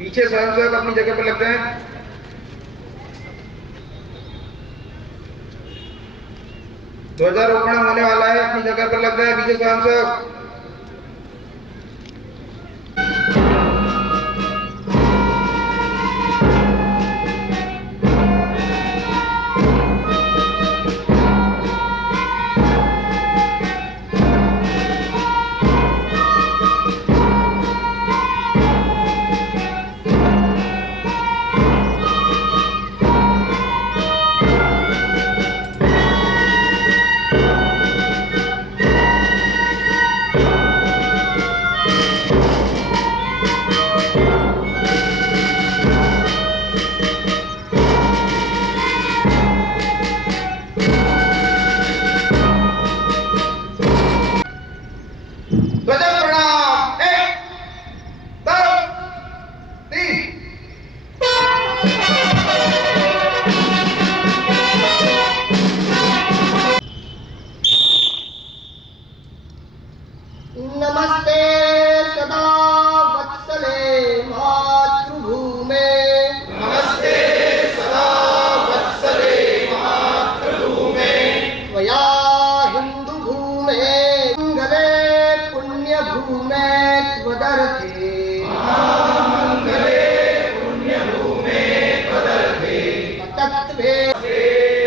पीछे स्वयंसेवक अपनी जगह पर लगते हैं। ध्वजारोहण होने वाला है, अपनी जगह पर लग गए पीछे स्वयंसेवक। नमस्ते सदा वत्सले मातृभूमे। नमस्ते सदा वत्सले मातृभूमे। त्वया हिंदू भूमे मंगले पुण्य भूमे त्वदर्थे। मंगले पुण्य भूमे त्वदर्थे। तत्वे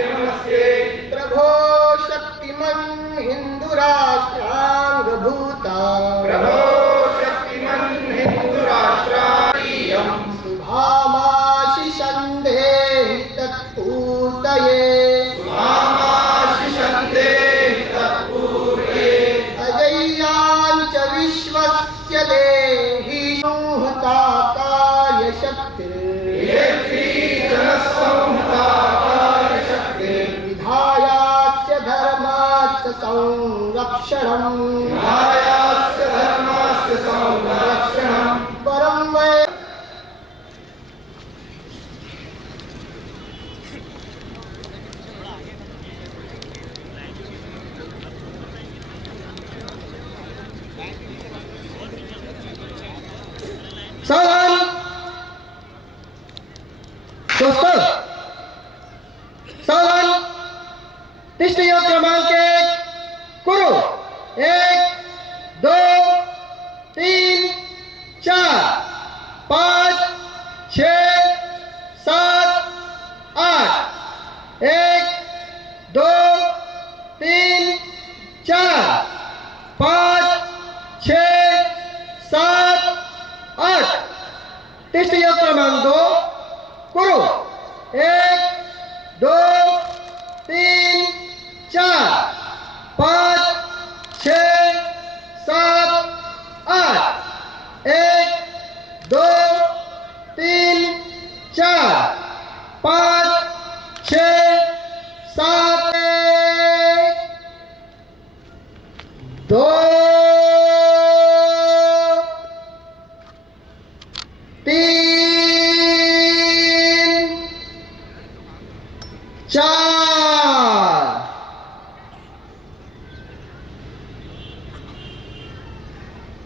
नमस्ते प्रभो शक्तिमन् हिंदू राष्ट्रांगभूता। प्रभो शक्तिमन् हिंदू राष्ट्रायं शुभामाशिषं देहि तत्पूर्तये। शुभामाशिषं देहि तत्पूर्तये। अजय्याञ्च विश्वस्य देहि संहताकाय शक्तिर्। यत्रि जनसंहताकाय शक्तिर्। विधायास्य धर्मास्य संरक्षणम्। विधायास्य धर्मस्य संरक्षणम्। परं वै सावधान दोस्तों, सावधान। तिष्ठ योग क्रमांक 1 करो। 1 2 3 4 5 6 7 8। 1 2 3 4 5 6 7 8। तिष्ठ योग क्रमांक 2 करो। 1 2 3 4 5 6 7 8। 1 2 3 4 5 6 7 2 3 4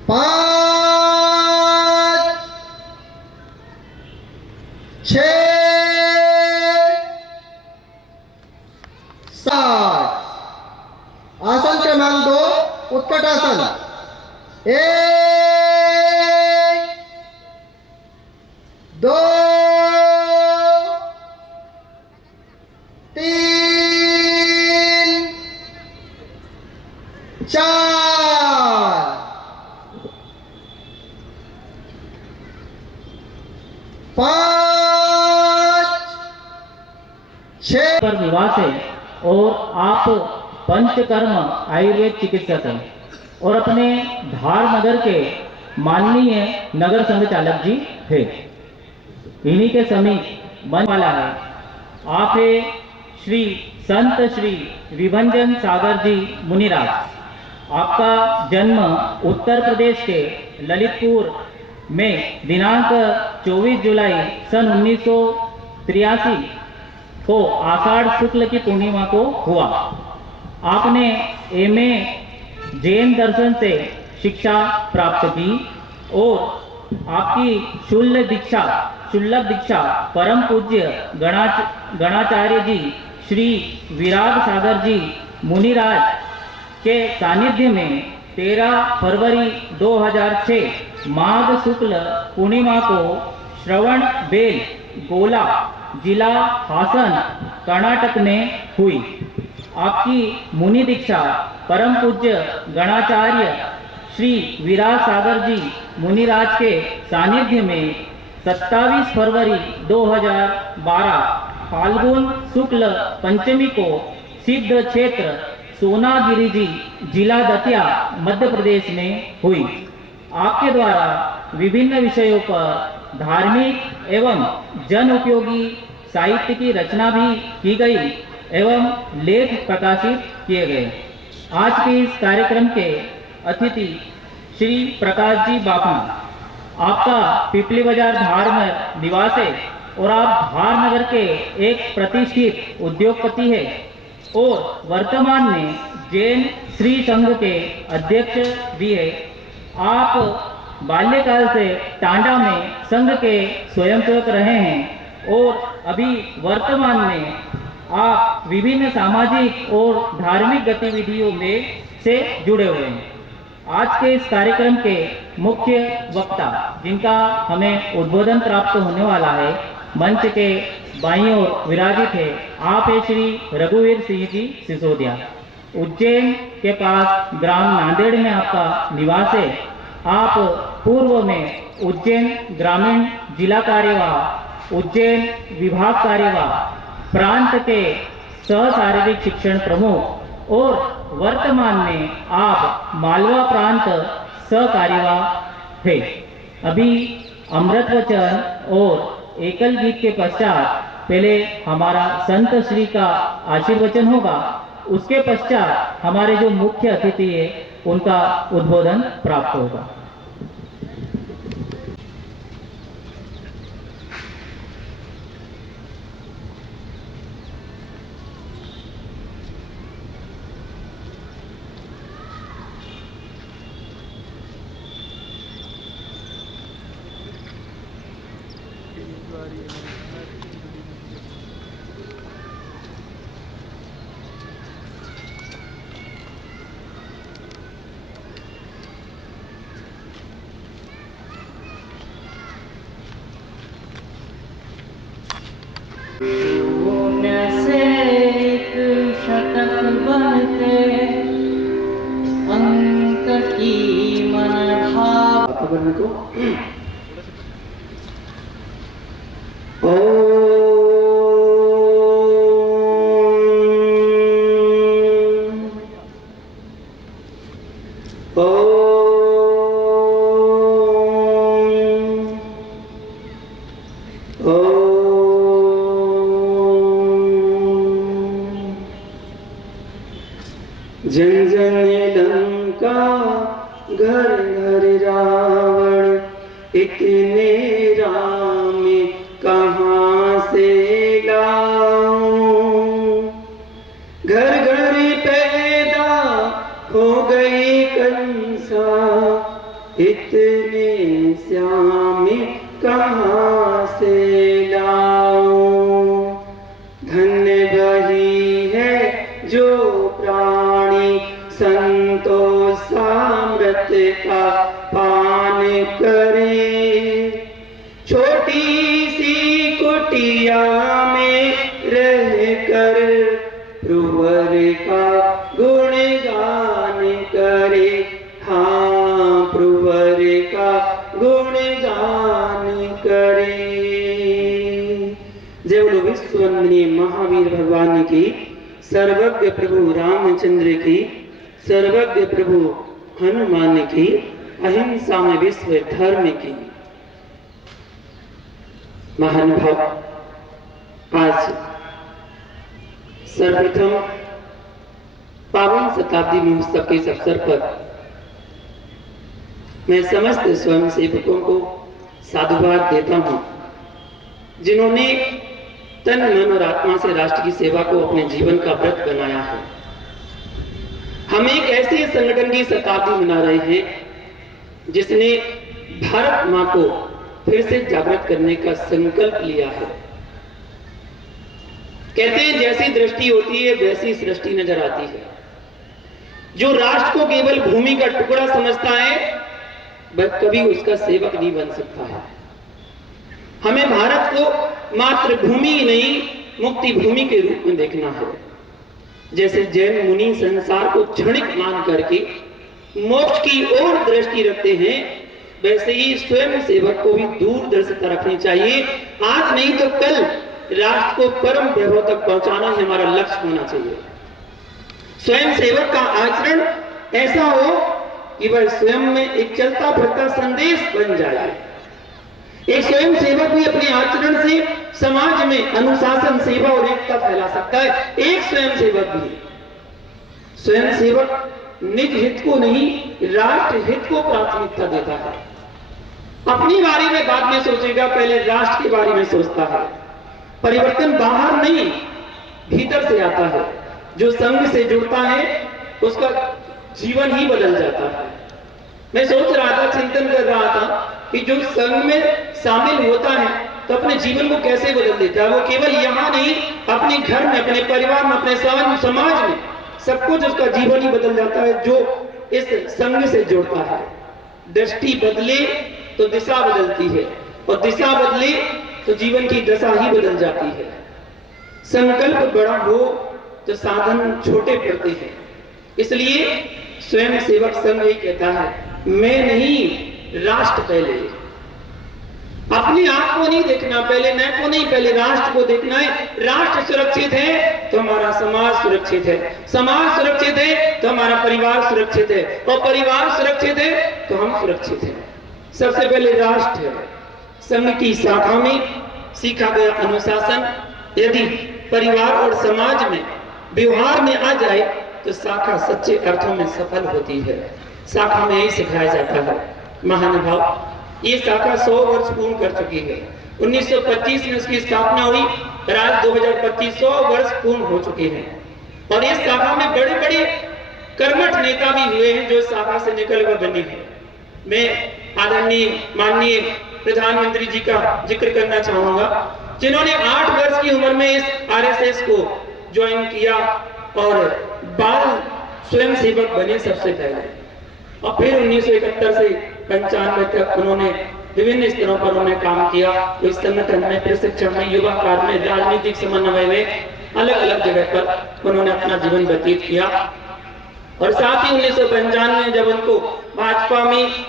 5 6 7। आसन क्रमांक 2 उत्कटासन। एक, दो, तीन, चार, पाँच, छह। पर निवास है और आप पंचकर्म आयुर्वेद चिकित्सक हैं और अपने धार नगर के माननीय नगर संचालक जी है। इन्हीं के समीप बन वाला है आप है श्री संत श्री विभंजन सागर जी मुनिराज। आपका जन्म उत्तर प्रदेश के ललितपुर में दिनांक 24 जुलाई सन 1983 को आषाढ़ शुक्ल की पूर्णिमा को हुआ। आपने एमए जैन दर्शन से शिक्षा प्राप्त की और आपकी शुल्लक दीक्षा परम पूज्य गणाचार्य जी श्री विराग सागर जी मुनिराज के सानिध्य में 13 फरवरी 2006 माघ शुक्ल पूर्णिमा को श्रवण बेल गोला जिला हासन कर्नाटक में हुई। आपकी मुनि दीक्षा परम पूज्य गणाचार्य श्री विराज सागर जी मुनिराज के सानिध्य में 27 फरवरी 2012 फाल्गुन शुक्ल पंचमी को सिद्ध क्षेत्र सोनागिरी जी जिला दतिया मध्य प्रदेश में हुई। आपके द्वारा विभिन्न विषयों पर धार्मिक एवं जन उपयोगी साहित्य की रचना भी की गई एवं लेख प्रकाशित किए गए। आज के इस कार्यक्रम के अतिथि श्री प्रकाश जी बापना, आपका पिपली बाजार धार में निवास है और आप धार नगर के एक प्रतिष्ठित उद्योगपति है और वर्तमान में जैन श्री संघ के अध्यक्ष भी है। आप बाल्यकाल से टांडा में संघ के स्वयंसेवक रहे हैं और अभी वर्तमान में आप विभिन्न सामाजिक और धार्मिक गतिविधियों में से जुड़े हुए हैं। आज के इस कार्यक्रम के मुख्य वक्ता जिनका हमें उद्बोधन प्राप्त होने वाला है, मंच के बाईं ओर विराजित है, आप है श्री रघुवीर सिंह जी सिसोदिया। उज्जैन के पास ग्राम नांदेड़ में आपका निवास है। आप पूर्व में उज्जैन ग्रामीण जिला कार्यवाह, उज्जैन विभाग कार्यवाह, प्रांत के सह शारीरिक शिक्षण प्रमुख और वर्तमान में आप मालवा प्रांत सह कार्यवाह थे। अभी अमृत वचन और एकल गीत के पश्चात पहले हमारा संत श्री का आशीर्वचन होगा, उसके पश्चात हमारे जो मुख्य अतिथि है उनका उद्बोधन प्राप्त होगा। शून्य से एक शतक बनते अंक की मन भाव। जन जन लंका घर घर रावण, इतने राम कहाँ से लाऊं। घर घर पैदा हो गई कंसा, इतने श्याम कहाँ से लाऊं। धन्य वही है जो प्राणी संतोष सामृत का पान करे। छोटी सी कुटिया में रहकर प्रभुवर का गुणगान करे। हाँ, प्रभुवर का गुणगान करे। जय बोलो विश्ववंदनीय महावीर भगवान की, सर्वज्ञ प्रभु रामचंद्र की, सर्वज्ञ प्रभु हनुमान की, अहिंसा में विश्व धर्म की। महानुभाव, आज सर्वप्रथम पावन शताब्दी महोत्सव के इस अवसर पर मैं समस्त स्वयं सेवकों को साधुवाद देता हूं, जिन्होंने तन मन और आत्मा से राष्ट्र की सेवा को अपने जीवन का व्रत बनाया है। हम एक ऐसे संगठन की शताब्दी मना रहे हैं जिसने भारत मां को फिर से जागृत करने का संकल्प लिया है। कहते हैं जैसी दृष्टि होती है वैसी सृष्टि नजर आती है। जो राष्ट्र को केवल भूमि का टुकड़ा समझता है वह कभी उसका सेवक नहीं बन सकता है। हमें भारत को मात्र भूमि ही नहीं, मुक्ति भूमि के रूप में देखना है। जैसे जैन मुनि संसार को क्षणिक मान करके मोक्ष की ओर दृष्टि रखते हैं, वैसे ही स्वयं सेवक को भी दूरदर्शिता रखनी चाहिए। आज नहीं तो कल राष्ट्र को परम वैभव तक पहुंचाना ही हमारा लक्ष्य होना चाहिए। स्वयं सेवक का आचरण ऐसा हो कि वह स्वयं में एक चलता फिरता संदेश बन जाए। एक स्वयं सेवक भी अपने आचरण से समाज में अनुशासन, सेवा और एकता फैला सकता है। एक स्वयं सेवक भी, स्वयं सेवक निज हित को नहीं, राष्ट्र हित को प्राथमिकता देता है। अपनी बारे में बाद में सोचेगा, पहले राष्ट्र के बारे में सोचता है। परिवर्तन बाहर नहीं, भीतर से आता है। जो संघ से जुड़ता है उसका जीवन ही बदल जाता है। मैं सोच रहा था, चिंतन कर रहा था कि जो संघ में शामिल होता है तो अपने जीवन को कैसे बदल देता है। वो केवल यहाँ नहीं, अपने घर में, अपने परिवार में, अपने समाज में सब कुछ उसका जीवन ही बदल जाता है जो इस संघ से जुड़ता है। दृष्टि बदले तो दिशा बदलती है, और दिशा बदले तो जीवन की दशा ही बदल जाती है। संकल्प बड़ा हो तो साधन छोटे पड़ते हैं। इसलिए स्वयं सेवक संघ ये कहता है, मैं नहीं, राष्ट्र पहले। अपने आप को नहीं देखना पहले, मैं को नहीं, पहले राष्ट्र को देखना है। राष्ट्र सुरक्षित है तो हमारा समाज सुरक्षित है, समाज सुरक्षित है तो हमारा परिवार सुरक्षित है, और परिवार सुरक्षित है तो हम सुरक्षित हैं। सबसे पहले राष्ट्र है। संघ की शाखा में सीखा गया अनुशासन यदि परिवार और समाज में व्यवहार में आ जाए तो शाखा सच्चे अर्थों में सफल होती है। शाखा में यही सिखाया जाता है। महानुभाव, ये शाखा 100 वर्ष पूर्ण कर चुकी है। 1925 में इसकी स्थापना हुई, आज 2025 100 वर्ष पूर्ण हो चुके हैं। और इस शाखा में बड़े बड़े कर्मठ नेता भी हुए हैं जो शाखा से निकलकर बने हैं। मैं आदरणीय माननीय प्रधानमंत्री जी का जिक्र करना चाहूंगा, जिन्होंने 8 वर्ष की उम्र में इस आरएसएस को ज्वाइन किया और बाल स्वयं सेवक बने सबसे पहले। और फिर 1971 से 95 तक उन्होंने विभिन्न स्तरों पर उन्होंने काम किया। इस संगठन में, प्रशिक्षण में, युवा कार्य में, राजनीतिक समन्वय में, अलग अलग जगह पर उन्होंने अपना जीवन व्यतीत किया। और साथ ही 1995 में जब उनको भाजपा में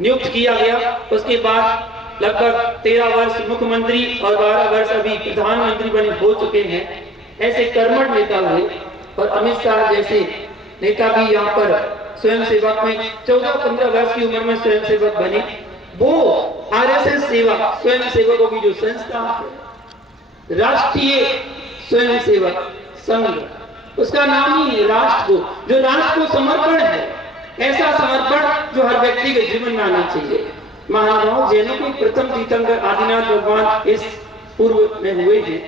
नियुक्त किया गया, उसके बाद लगभग 13 वर्ष मुख्यमंत्री और 12 वर्ष अभी प्रधानमंत्री बने हो चुके हैं। ऐसे कर्मठ नेता हुए, और अमित शाह जैसे नेता भी यहाँ पर स्वयं सेवक में 14-15 वर्ष की उम्र में स्वयं सेवक बने। वो आरएसएस सेवा स्वयं सेवकों की जो संस्था है, राष्ट्रीय स्वयं सेवक संघ, उसका नाम ही है राष्ट्र को, जो राष्ट्र को समर्पण है। ऐसा समर्पण जो हर व्यक्ति के जीवन में आना चाहिए। महानुभाव, जैनों के प्रथम तीर्थंकर आदिनाथ भगवान इस पूर्व में हुए हैं,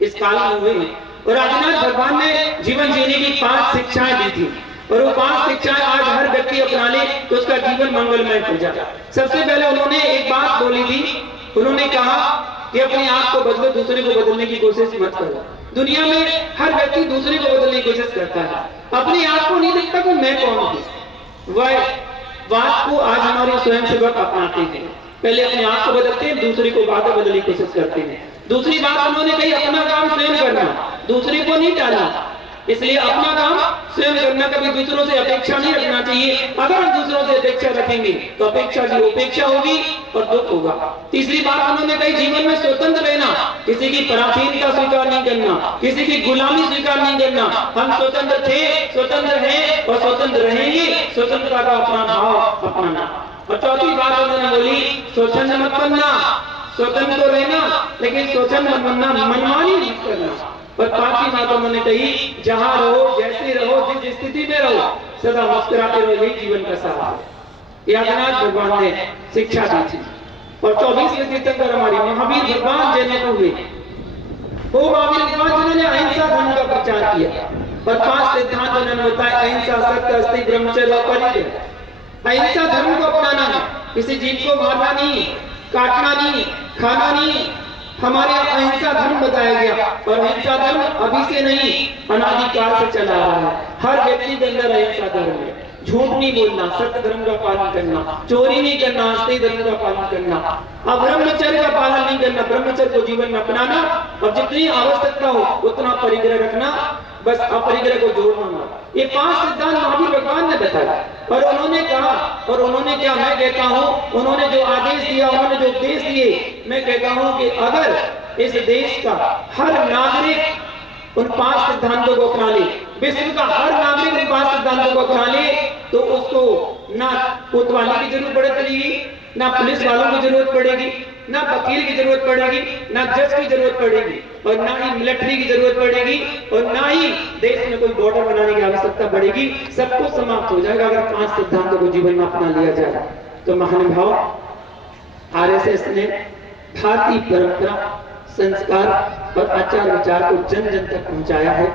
इस काल में हुए हैं। और आदिनाथ भगवान ने जीवन जीने की 5 शिक्षाएं दी थी, और वो 5 शिक्षाएं आज हर व्यक्ति अपना ले तो उसका जीवन मंगलमय हो जाता। सबसे पहले उन्होंने एक बात बोली थी, उन्होंने कहा कि अपने आप को बदलो, दूसरे को बदलने की कोशिश मत करो। दुनिया में हर व्यक्ति दूसरे को बदलने की कोशिश करता है, अपने आप को नहीं देखता कि मैं कौन हूं। वह बात को आज हमारे स्वयंसेवक अपनाते हैं। पहले अपने आप को बदलते हैं, दूसरे को बातें बदलने की कोशिश करते हैं। दूसरी बात उन्होंने कही अपना काम स्वयं करना, दूसरे को नहीं टालना। इसलिए अपना काम स्वयं करना, कभी दूसरों से अपेक्षा नहीं रखना चाहिए। अगर हम दूसरों से अपेक्षा रखेंगे तो अपेक्षा की उपेक्षा होगी और दुख होगा। तीसरी बात उन्होंने कही जीवन में स्वतंत्र रहना, किसी की पराधीनता स्वीकार नहीं करना, किसी की गुलामी स्वीकार नहीं करना। हम स्वतंत्र थे, स्वतंत्र हैं और स्वतंत्र रहेंगे। स्वतंत्रता का अपना भाव अपनाना। और चौथी बात उन्होंने बोली स्वच्छंद मत बनना, स्वतंत्र तो रहना लेकिन स्वच्छंद मत बनना, मनमानी मत करना। और पांचवी बात उन्होंने कही जहां रहो, जैसे रहो, जिस स्थिति में रहो, सदा मुस्कुराते रहो, यही जीवन का सवाल है। यादनाथ भगवान ने शिक्षा दी थी। और 24वें तीर्थंकर हमारे महावीर भगवान जैन हुए, वो महावीर भगवान जिन्होंने अहिंसा धर्म का प्रचार किया। और 5 सिद्धांत उन्होंने बताया, अहिंसा, सत्य, अस्तेय, ब्रह्मचर्य और परिग्रह। अहिंसा धर्म को अपनाना है, किसी जीव को मारना नहीं, काटना नहीं, खाना नहीं, हमारे अहिंसा धर्म बताया गया। और अहिंसा धर्म अभी से नहीं, अनादिकाल से चला आ रहा है। हर व्यक्ति के अंदर अहिंसा धर्म है। झूठ नहीं बोलना, सत्य धर्म का पालन करना, चोरी नहीं करना, अस्तेय धर्म का पालन करना, ब्रह्मचर्य का पालन नहीं करना, ब्रह्मचर्य को जीवन में अपनाना और जितनी आवश्यकता हो उतना परिग्रह रखना, बस अपरिग्रह को जोड़ना ना। ये 5 सिद्धांत महावीर भगवान ने बताया। और उन्होंने कहा, और उन्होंने क्या, मैं कहता हूं उन्होंने जो आदेश दिया, उन्होंने जो उपदेश दिए, मैं कहता हूं कि अगर इस देश का हर नागरिक उन 5 सिद्धांतों को अपना ले, विश्व का हर नागरिक उन 5 सिद्धांतों को अपना ले, तो उसको ना कोतवाली की जरूरत पड़ेगी, ना पुलिस वालों की जरूरत पड़ेगी, ना वकील की जरूरत पड़ेगी, ना जज की जरूरत पड़ेगी, और ना ही मिलिट्री की जरूरत पड़ेगी, और ना ही देश में कोई बॉर्डर बनाने की आवश्यकता पड़ेगी। सब कुछ समाप्त हो जाएगा अगर 5 सिद्धांतों को जीवन में अपना लिया जाए। तो महानुभाव, आरएसएस ने भारतीय परंपरा, संस्कार और आचार विचार को जन जन तक पहुंचाया है।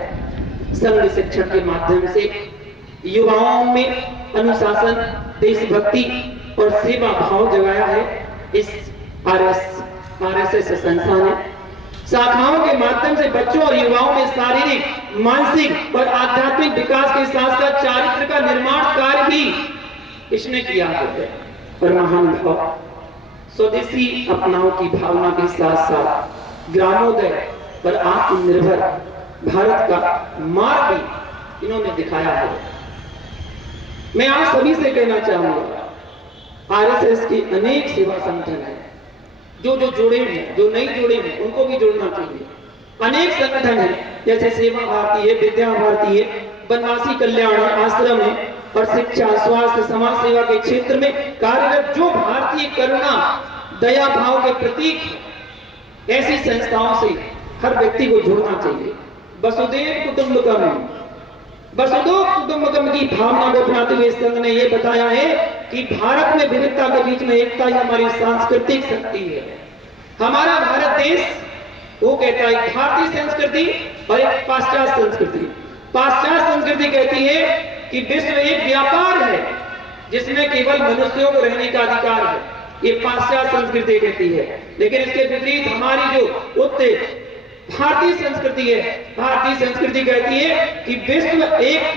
संघ शिक्षण के माध्यम से युवाओं में अनुशासन, देशभक्ति और सेवा भाव जगाया है। इस आरएसएस संस्था ने शाखाओं के माध्यम से बच्चों और युवाओं में शारीरिक, मानसिक और आध्यात्मिक विकास के साथ साथ चारित्र का निर्माण कार्य भी इसने किया है। और महानुभाव, स्वदेशी अपनाओ की भावना के साथ साथ ग्रामोदय और आत्मनिर्भर भारत का मार्ग भी इन्होंने दिखाया है। मैं आप सभी से कहना चाहूंगा, आरएसएस के अनेक सेवा संगठन हैं, जो जुड़े हैं, जो नहीं जुड़े हैं उनको भी जुड़ना चाहिए। अनेक संगठन हैं, जैसे सेवा भारती है, विद्या भारती है, वनवासी कल्याण है, आश्रम है, और शिक्षा, स्वास्थ्य, समाज सेवा के क्षेत्र में कार्यरत जो भारतीय करुणा, दया भाव के प्रतीक है, ऐसी संस्थाओं से हर व्यक्ति को जुड़ना चाहिए। वसुधैव कुटुंबकम, वसुधैव कुटुंबकम की भावना को अपनाते हुए संघ ने यह बताया है कि भारत में विविधता के बीच में एकता ही हमारी सांस्कृतिक शक्ति है। हमारा भारत देश, वो कहता है भारतीय संस्कृति और एक पाश्चात्य संस्कृति। पाश्चात्य संस्कृति कहती है कि विश्व एक व्यापार है जिसमें केवल मनुष्यों को रहने का अधिकार है, ये पाश्चात्य संस्कृति कहती है। लेकिन इसके विपरीत हमारी जो उत्तर भारतीय संस्कृति है, भारतीय संस्कृति कहती है कि विश्व एक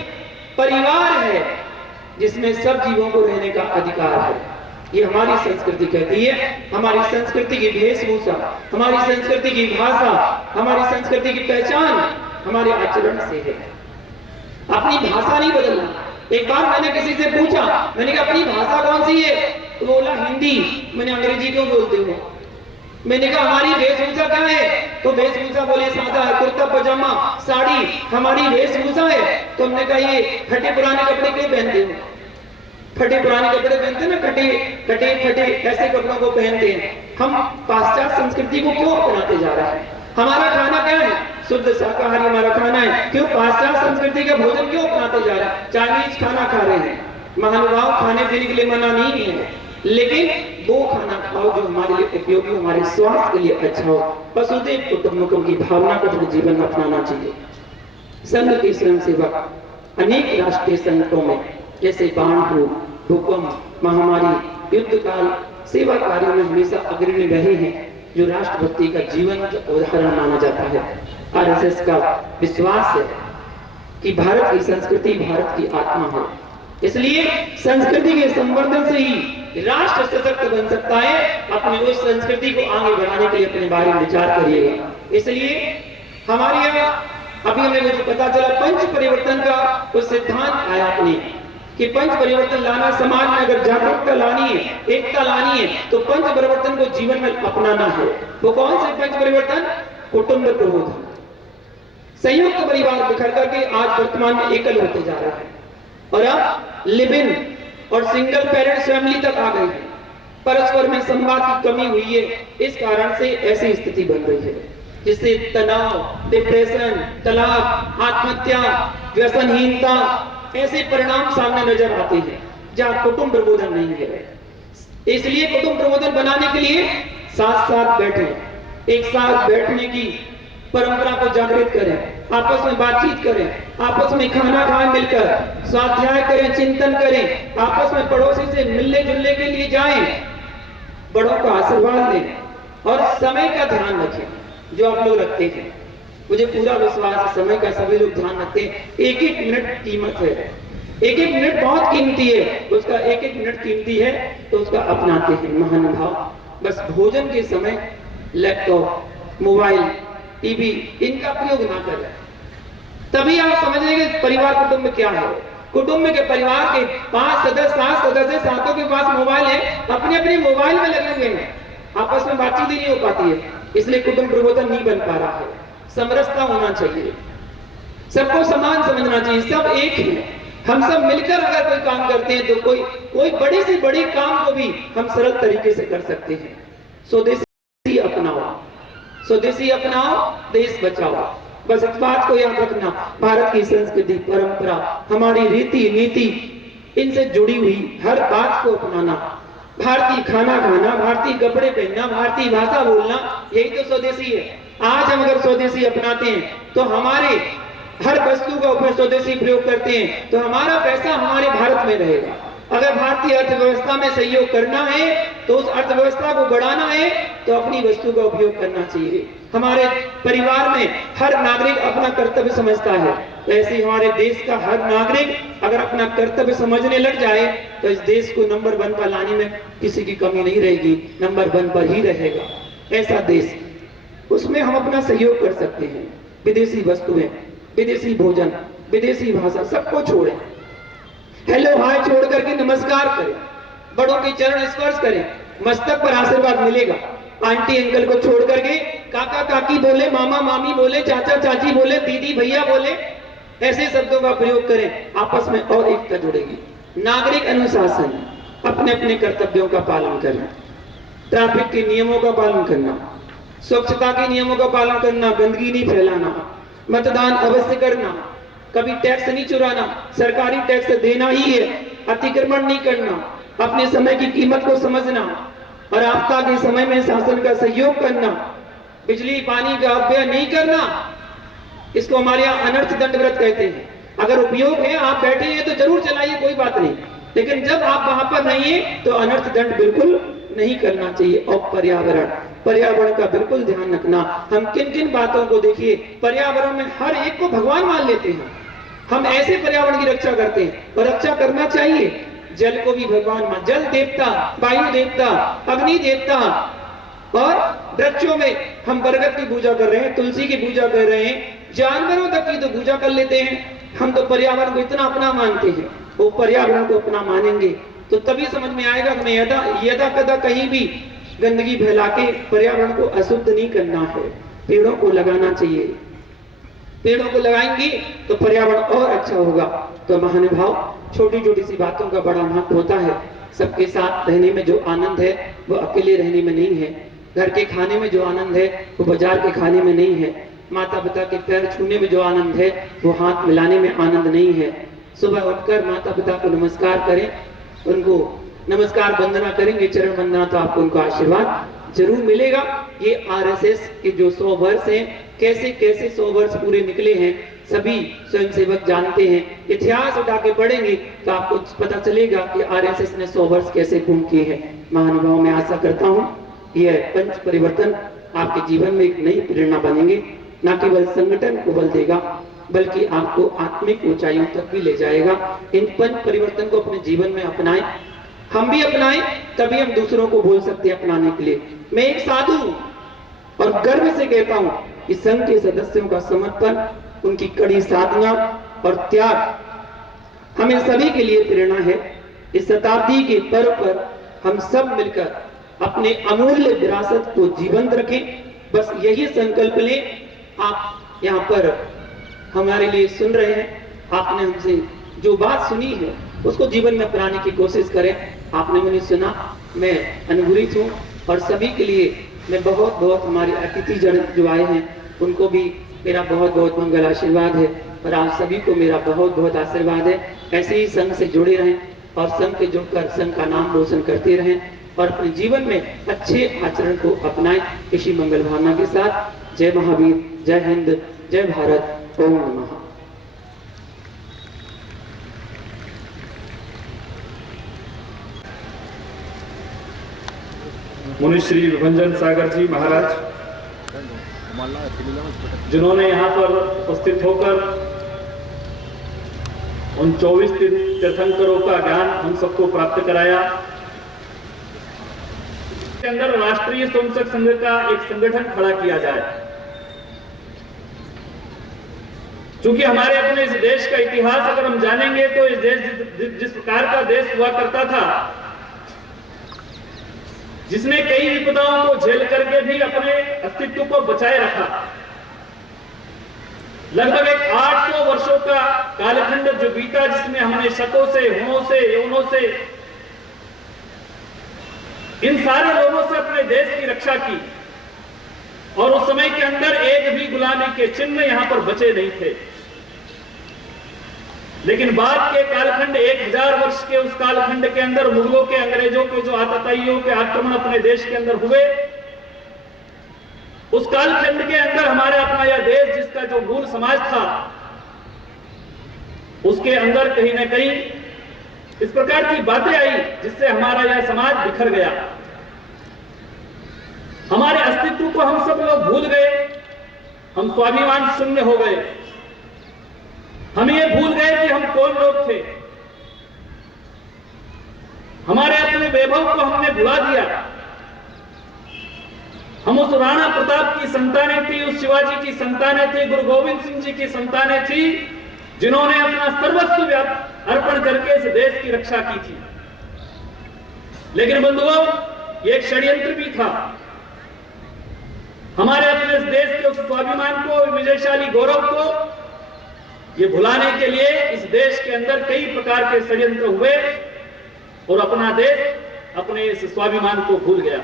परिवार है जिसमें सब जीवों को रहने का अधिकार है। ये हमारी संस्कृति कहती है। हमारी संस्कृति की वेशभूषा, हमारी संस्कृति की भाषा, हमारी संस्कृति की पहचान हमारे आचरण से है। अपनी भाषा नहीं बदलना। एक बार मैंने किसी से पूछा, मैंने कहा अपनी भाषा कौन सी है? तो बोला हिंदी। मैंने अंग्रेजी क्यों बोलते हो? मैंने कहा हमारी वेशभूषा क्या है? तो वेशभूषा बोले सादा है, कुर्ता पजामा साड़ी हमारी वेशभूषा है। तो हमने कहा ये फटे पुराने कपड़े क्यों पहनते हो? फटे पुराने कपड़े पहनते ना, कटे फटे ऐसे कपड़ों को पहनते हैं। हम पाश्चात्य संस्कृति को क्यों अपनाते जा रहे हैं? हमारा खाना क्या है? शुद्ध शाकाहारी हमारा खाना है। क्यों पाश्चात्य संस्कृति का भोजन क्यों अपनाते जा रहे हैं? चाइनीज खाना खा रहे हैं। महानुभाव, खाने पीने के लिए मना नहीं है, लेकिन वो खाना खाओ जो हमारे लिए उपयोगी, हमारे स्वास्थ्य के लिए अच्छा हो। वसुधैव कुटुंबकम की भावना को अपने जीवन में अपनाना चाहिए। संघ के स्वयंसेवक अनेक राष्ट्रीय संकटों में, जैसे बाढ़ हो, भूकंप, महामारी, युद्ध काल, सेवा कार्यों में हमेशा अग्रणी रहे हैं, जो राष्ट्रभक्ति का जीवन उदाहरण माना जाता है। आरएसएस का विश्वास है कि भारत की संस्कृति भारत की आत्मा है। इसलिए संस्कृति के संवर्धन से ही राष्ट्र सशक्त बन सकता है। अपनी उस संस्कृति को आगे बढ़ाने के लिए अपने बारे में विचार करिएगा। इसलिए हमारे यहाँ अभी हमें मुझे पता चला पंच परिवर्तन का उस सिद्धांत आया अपने कि पंच परिवर्तन लाना, समाज में अगर जागरूकता लानी है, एकता लानी है, तो पंच परिवर्तन को जीवन में अपनाना है। वो कौन से पंच परिवर्तन? कुटुंब प्रबोधन, संयुक्त परिवार बिखर करके आज वर्तमान में एकल होते जा रहा है और अब लिव इन और सिंगल पेरेंट्स फैमिली तक आ गई है। परस्पर में संवाद की कमी हुई है, इस कारण से ऐसी स्थिति बन रही है जिससे तनाव, डिप्रेशन, तलाक, आत्महत्या, व्यसनहीनता ऐसे परिणाम सामने नजर आते हैं जहां कुटुंब प्रबोधन नहीं है। इसलिए कुटुंब प्रबोधन बनाने के लिए साथ साथ बैठे, एक साथ बैठने की परंपरा को जागृत करें, आपस में बातचीत करें, आपस में खाना खाएं मिलकर, स्वाध्याय करें, चिंतन करें, आपस में पड़ोसी से मिलने जुलने के लिए जाएं, बड़ों का आशीर्वाद लें और समय का ध्यान रखें जो आप लोग रखते हैं। मुझे पूरा विश्वास है समय का सभी लोग ध्यान रखते हैं। एक एक मिनट कीमत है, एक एक मिनट बहुत कीमती है, उसका एक एक मिनट कीमती है तो उसका अपनाते हैं महानुभाव। बस भोजन के समय लैपटॉप, मोबाइल, टीवी इनका प्रयोग ना करें, तभी आप समझ लेंगे परिवार कुटुंब क्या है। कुटुंब के परिवार के 5 सदस्य, 7 सदस्य, सातों के पास मोबाइल है, अपने अपने मोबाइल में लगे हुए हैं, आपस में बातचीत ही नहीं हो पाती है, इसलिए कुटुंब प्रबोधन नहीं बन पा रहा है। समरसता होना चाहिए, सबको समान समझना चाहिए, सब एक है। हम सब मिलकर अगर कोई काम करते हैं तो कोई बड़ी से बड़ी काम को भी हम सरल तरीके से कर सकते हैं। स्वदेशी अपनाओ, स्वदेशी अपनाओ, देश बचाओ। बस इस बात को याद रखना, भारत की संस्कृति, परंपरा, हमारी रीति नीति, इनसे जुड़ी हुई हर बात को अपनाना, भारतीय खाना खाना, भारतीय कपड़े पहनना, भारतीय भाषा बोलना, यही तो स्वदेशी है। आज हम अगर स्वदेशी अपनाते हैं तो हमारे हर वस्तु का ऊपर स्वदेशी प्रयोग करते हैं तो हमारा पैसा हमारे भारत में रहेगा। अगर भारतीय अर्थव्यवस्था में सहयोग करना है तो उस अर्थव्यवस्था को बढ़ाना है तो अपनी वस्तु का उपयोग करना चाहिए। हमारे परिवार में हर नागरिक अपना कर्तव्य समझता है, तो ऐसे हमारे देश का हर नागरिक अगर अपना कर्तव्य समझने लग जाए तो इस देश को नंबर 1 पर लाने में किसी की कमी नहीं रहेगी, नंबर 1 पर ही रहेगा। ऐसा देश, उसमें हम अपना सहयोग कर सकते हैं। विदेशी वस्तुएं, विदेशी भोजन, विदेशी भाषा सबको छोड़ें, हेलो हाय छोड़ करके नमस्कार करें, बड़ों के चरण स्पर्श करें, मस्तक पर आशीर्वाद मिलेगा। आंटी अंकल को छोड़ करके काका काकी बोले, मामा मामी बोले, चाचा चाची बोले, दीदी भैया बोले, ऐसे शब्दों का प्रयोग करें, आपस में और एकता जुड़ेगी। नागरिक अनुशासन, अपने अपने कर्तव्यों का पालन करें, ट्रैफिक के नियमों का पालन करना, स्वच्छता के नियमों का पालन करना, गंदगी नहीं फैलाना, मतदान अवश्य करना, कभी टैक्स नहीं चुराना, सरकारी टैक्स देना ही है, अतिक्रमण नहीं करना, अपने समय की कीमत को समझना और आपदा के समय में शासन का सहयोग करना, बिजली पानी का अपव्यय नहीं करना, इसको हमारे यहाँ अनर्थ दंड व्रत कहते हैं। अगर उपयोग है, आप बैठे हैं तो जरूर चलाइए, कोई बात नहीं, लेकिन जब आप वहां पर नहीं है तो अनर्थ दंड बिल्कुल नहीं करना चाहिए। और पर्यावरण का बिल्कुल ध्यान रखना। हम किन किन बातों को देखिए, पर्यावरण में हर एक को भगवान मान लेते हैं, हम ऐसे पर्यावरण की रक्षा करते हैं और रक्षा करना चाहिए। जल को भी भगवान मान, जल देवता, वायु देवता, अग्नि देवता, और वृक्षों में हम बरगद की पूजा कर रहे हैं, तुलसी की पूजा कर रहे हैं, जानवरों तक की तो पूजा कर लेते हैं। हम तो पर्यावरण को इतना अपना मानते हैं, वो पर्यावरण को अपना मानेंगे तो तभी समझ में आएगा कि यदा कदा कहीं भी गंदगी फैला के पर्यावरण को अशुद्ध नहीं करना है। पेड़ों को लगाना चाहिए, पेड़ों को लगाएंगे तो पर्यावरण और अच्छा होगा। तो महानुभाव, छोटी छोटी सी बातों का बड़ा महत्व होता है। सबके साथ रहने में जो आनंद है वो अकेले रहने में नहीं है, घर के खाने में जो आनंद है वो बाजार के खाने में नहीं है, माता पिता के पैर छूने में जो आनंद है वो हाथ मिलाने में आनंद नहीं है। सुबह उठकर माता पिता को नमस्कार करें, उनको नमस्कार वंदना करेंगे, चरण वंदना, तो आपको उनको आशीर्वाद जरूर मिलेगा। ये आरएसएस के जो 100 वर्ष हैं, कैसे कैसे 100 वर्ष पूरे निकले हैं, सभी स्वयंसेवक जानते हैं। इतिहास उठा के पढ़ेंगे तो आपको पता चलेगा कि आरएसएस ने 100 वर्ष कैसे पूर्ण किए हैं। महानुभाव, मैं आशा करता हूँ यह पंच परिवर्तन आपके जीवन में एक नई प्रेरणा बनेंगे, न केवल संगठन को बल देगा बल्कि आपको आत्मिक ऊंचाइयों तक भी ले जाएगा। इन पंच परिवर्तन को अपने जीवन में अपनाएं, हम भी अपनाएं, तभी हम दूसरों को बोल सकते हैं अपनाने के लिए। मैं एक साधु हूं और गर्व से कहता हूं कि संघ के सदस्यों का समर्पण, उनकी कड़ी साधना और त्याग हमें सभी के लिए प्रेरणा है। इस शताब्दी के पर्व पर हम सब मिलकर अपने अमूल्य विरासत को जीवंत रखें। बस यही संकल्प लें। आप यहाँ पर हमारे लिए सुन रहे हैं, आपने हमसे जो बात सुनी है उसको जीवन में अपनाने की कोशिश करें। आपने मुझे सुना, मैं अनुभूत हूँ और सभी के लिए मैं बहुत बहुत, हमारे अतिथि जन जो आए हैं उनको भी मेरा बहुत बहुत मंगल आशीर्वाद है और आप सभी को मेरा बहुत बहुत आशीर्वाद है। ऐसे ही संघ से जुड़े रहें और संघ के जुड़कर संघ का नाम रोशन करते रहें और अपने जीवन में अच्छे आचरण को अपनाएं। इसी मंगल भावना के साथ जय महावीर, जय हिंद, जय भारत, ओम नमः। मुनि श्री विभंजन सागर जी महाराज, जिन्होंने यहाँ पर उपस्थित होकर उन 24 तीर्थंकरों का ज्ञान हम सबको प्राप्त कराया। के अंदर राष्ट्रीय स्वयंसेवक संघ का एक संगठन खड़ा किया जाए, क्योंकि हमारे अपने इस देश का इतिहास अगर हम जानेंगे तो इस देश जिस प्रकार का देश हुआ करता था, जिसने कई विपदाओं को झेल करके भी अपने अस्तित्व को बचाए रखा। लगभग एक 800 वर्षों का कालखंड जो बीता, जिसमें हमने शकों से, हुणों से, यौनों से, इन सारे लोगों से अपने देश की रक्षा की और उस समय के अंदर एक भी गुलामी के चिन्ह यहां पर बचे नहीं थे। लेकिन बाद के कालखंड, 1000 वर्ष के उस कालखंड के अंदर मुगलों के, अंग्रेजों के जो आतताइयों के आक्रमण अपने देश के अंदर हुए, उस कालखंड के अंदर हमारा अपना यह देश, जिसका जो मूल समाज था, उसके अंदर कहीं ना कहीं इस प्रकार की बातें आई जिससे हमारा यह समाज बिखर गया। हमारे अस्तित्व को हम सब लोग भूल गए, हम स्वाभिमान शून्य हो गए, हम ये भूल गए कि हम कौन लोग थे, हमारे अपने वैभव को हमने भुला दिया। हम उस राणा प्रताप की संतानें थी, उस शिवाजी की संतानें थी, गुरु गोविंद सिंह जी की संतानें थी, जिन्होंने अपना सर्वस्व अर्पण करके इस देश की रक्षा की थी। लेकिन बंधुओं, ये एक षड्यंत्र भी था। हमारे अपने इस देश के उस स्वाभिमान को, विजयशाली गौरव को ये भुलाने के लिए इस देश के अंदर कई प्रकार के षड्यंत्र हुए और अपना देश अपने इस स्वाभिमान को भूल गया।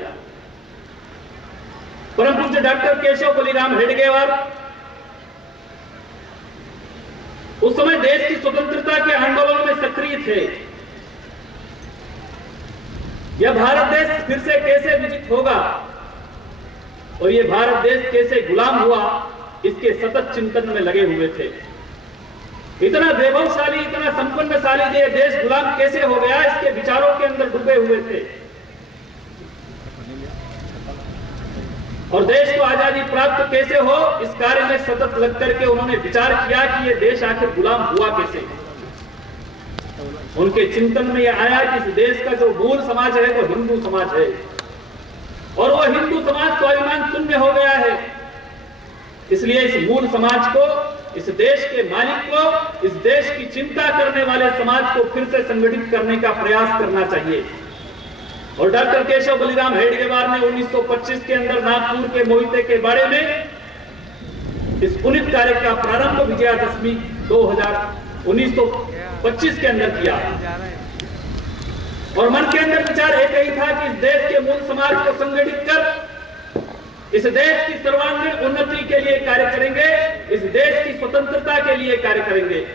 परम पूज्य डॉक्टर केशव बलिराम हेडगेवार उस समय देश की स्वतंत्रता के आंदोलन में सक्रिय थे। यह भारत देश फिर से कैसे विजित होगा और यह भारत देश कैसे गुलाम हुआ, इसके सतत चिंतन में लगे हुए थे। इतना वैभवशाली, इतना संपन्नशाली ये देश गुलाम कैसे हो गया, इसके विचारों के अंदर डूबे हुए थे। और देश को आजादी प्राप्त कैसे हो, इस कार्य में सतत लग करके उन्होंने विचार किया कि ये देश आखिर गुलाम हुआ कैसे। उनके चिंतन में यह आया कि इस देश का जो मूल समाज है वो हिंदू समाज है और वो हिंदू समाज स्वाभिमान शून्य हो गया है। इसलिए इस मूल समाज को, इस देश के मालिक को, इस देश की चिंता करने वाले समाज को फिर से संगठित करने का प्रयास करना चाहिए। और डॉक्टर केशव बलिराम हेडगेवार ने 1925 के अंदर नागपुर के मोहिते के बाड़े में इस पुनित कार्य का प्रारंभ विजयादशमी 1925 के अंदर किया। और मन के अंदर विचार एक ही था कि इस देश के मूल समाज को संगठित कर इस देश की सर्वांगीण उन्नति के लिए कार्य करेंगे, इस देश की स्वतंत्रता के लिए कार्य करेंगे।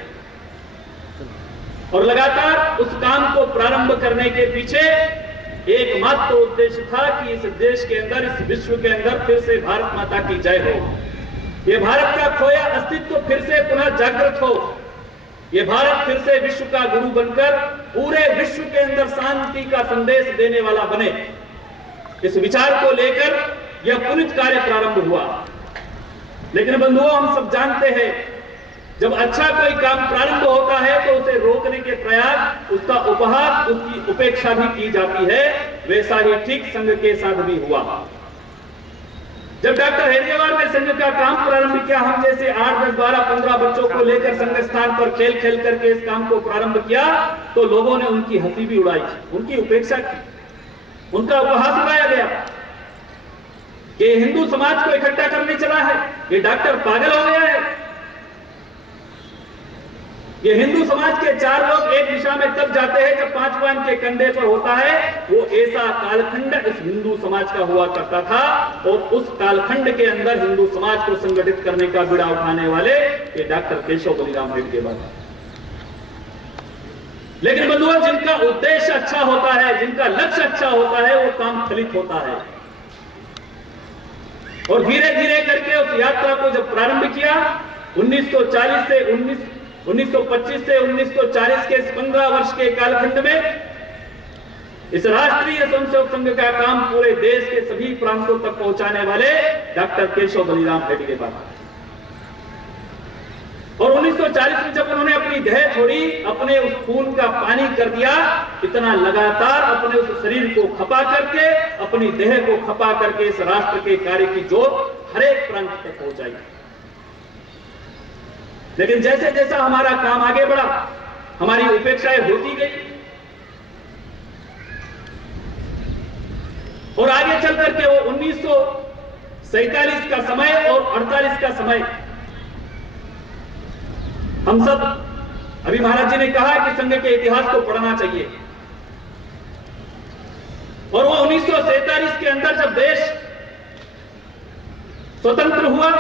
और लगातार उस काम को प्रारंभ करने के पीछे एकमात्र उद्देश्य था कि इस देश के अंदर, इस विश्व के अंदर फिर से भारत माता की जय हो, ये भारत का खोया अस्तित्व फिर से पुनः जागृत हो, ये भारत फिर से विश्व का गुरु बनकर पूरे विश्व के अंदर शांति का संदेश देने वाला बने। इस विचार को लेकर यह पुनित कार्य प्रारंभ हुआ। लेकिन बंधुओं, हम सब जानते हैं जब अच्छा कोई काम प्रारंभ होता है तो उसे रोकने के प्रयास, उसका उपहास, उसकी उपेक्षा भी की जाती है। वैसा ही ठीक संघ के साथ भी हुआ। जब डॉक्टर हेडगेवार ने संघ का काम प्रारंभ किया, हम जैसे 8, 10, 12, 15 बच्चों को लेकर संघ स्थान पर खेल खेल करके इस काम को प्रारंभ किया, तो लोगों ने उनकी हंसी भी उड़ाई, उनकी उपेक्षा की, उनका उपहास उड़ाया गया कि हिंदू समाज को इकट्ठा करने चला है, ये डॉक्टर पागल हो गया है। ये हिंदू समाज के 4 लोग एक दिशा में तब जाते हैं जब 5वां इनके कंधे पर होता है। वो ऐसा कालखंड इस हिंदू समाज का हुआ करता था, और उस कालखंड के अंदर हिंदू समाज को संगठित करने का बीड़ा उठाने वाले ये डॉक्टर केशव बलिराम हेडगेवार। लेकिन बंधुओं, जिनका उद्देश्य अच्छा होता है, जिनका लक्ष्य अच्छा होता है, वो काम फलित होता है। और धीरे धीरे करके उस यात्रा को जब प्रारंभ किया, 1925 से 1940 के इस 15 वर्ष के कालखंड में इस राष्ट्रीय स्वयंसेवक संघ का काम पूरे देश के सभी प्रांतों तक पहुंचाने वाले डॉक्टर केशव बलिराम हेडगेवार। और 1940 में जब उन्होंने अपनी देह छोड़ी, अपने उस खून का पानी कर दिया, इतना लगातार अपने उस शरीर को खपा करके, अपनी देह को खपा करके इस राष्ट्र के कार्य की जोत हर एक प्रांत तक पहुंचाई। लेकिन जैसे जैसा हमारा काम आगे बढ़ा, हमारी उपेक्षाएं होती गई, और आगे चल करके वो 1947 का समय और 48 का समय, हम सब, अभी महाराज जी ने कहा कि संघ के इतिहास को पढ़ना चाहिए। और वो 1947 के अंदर जब देश स्वतंत्र हुआ,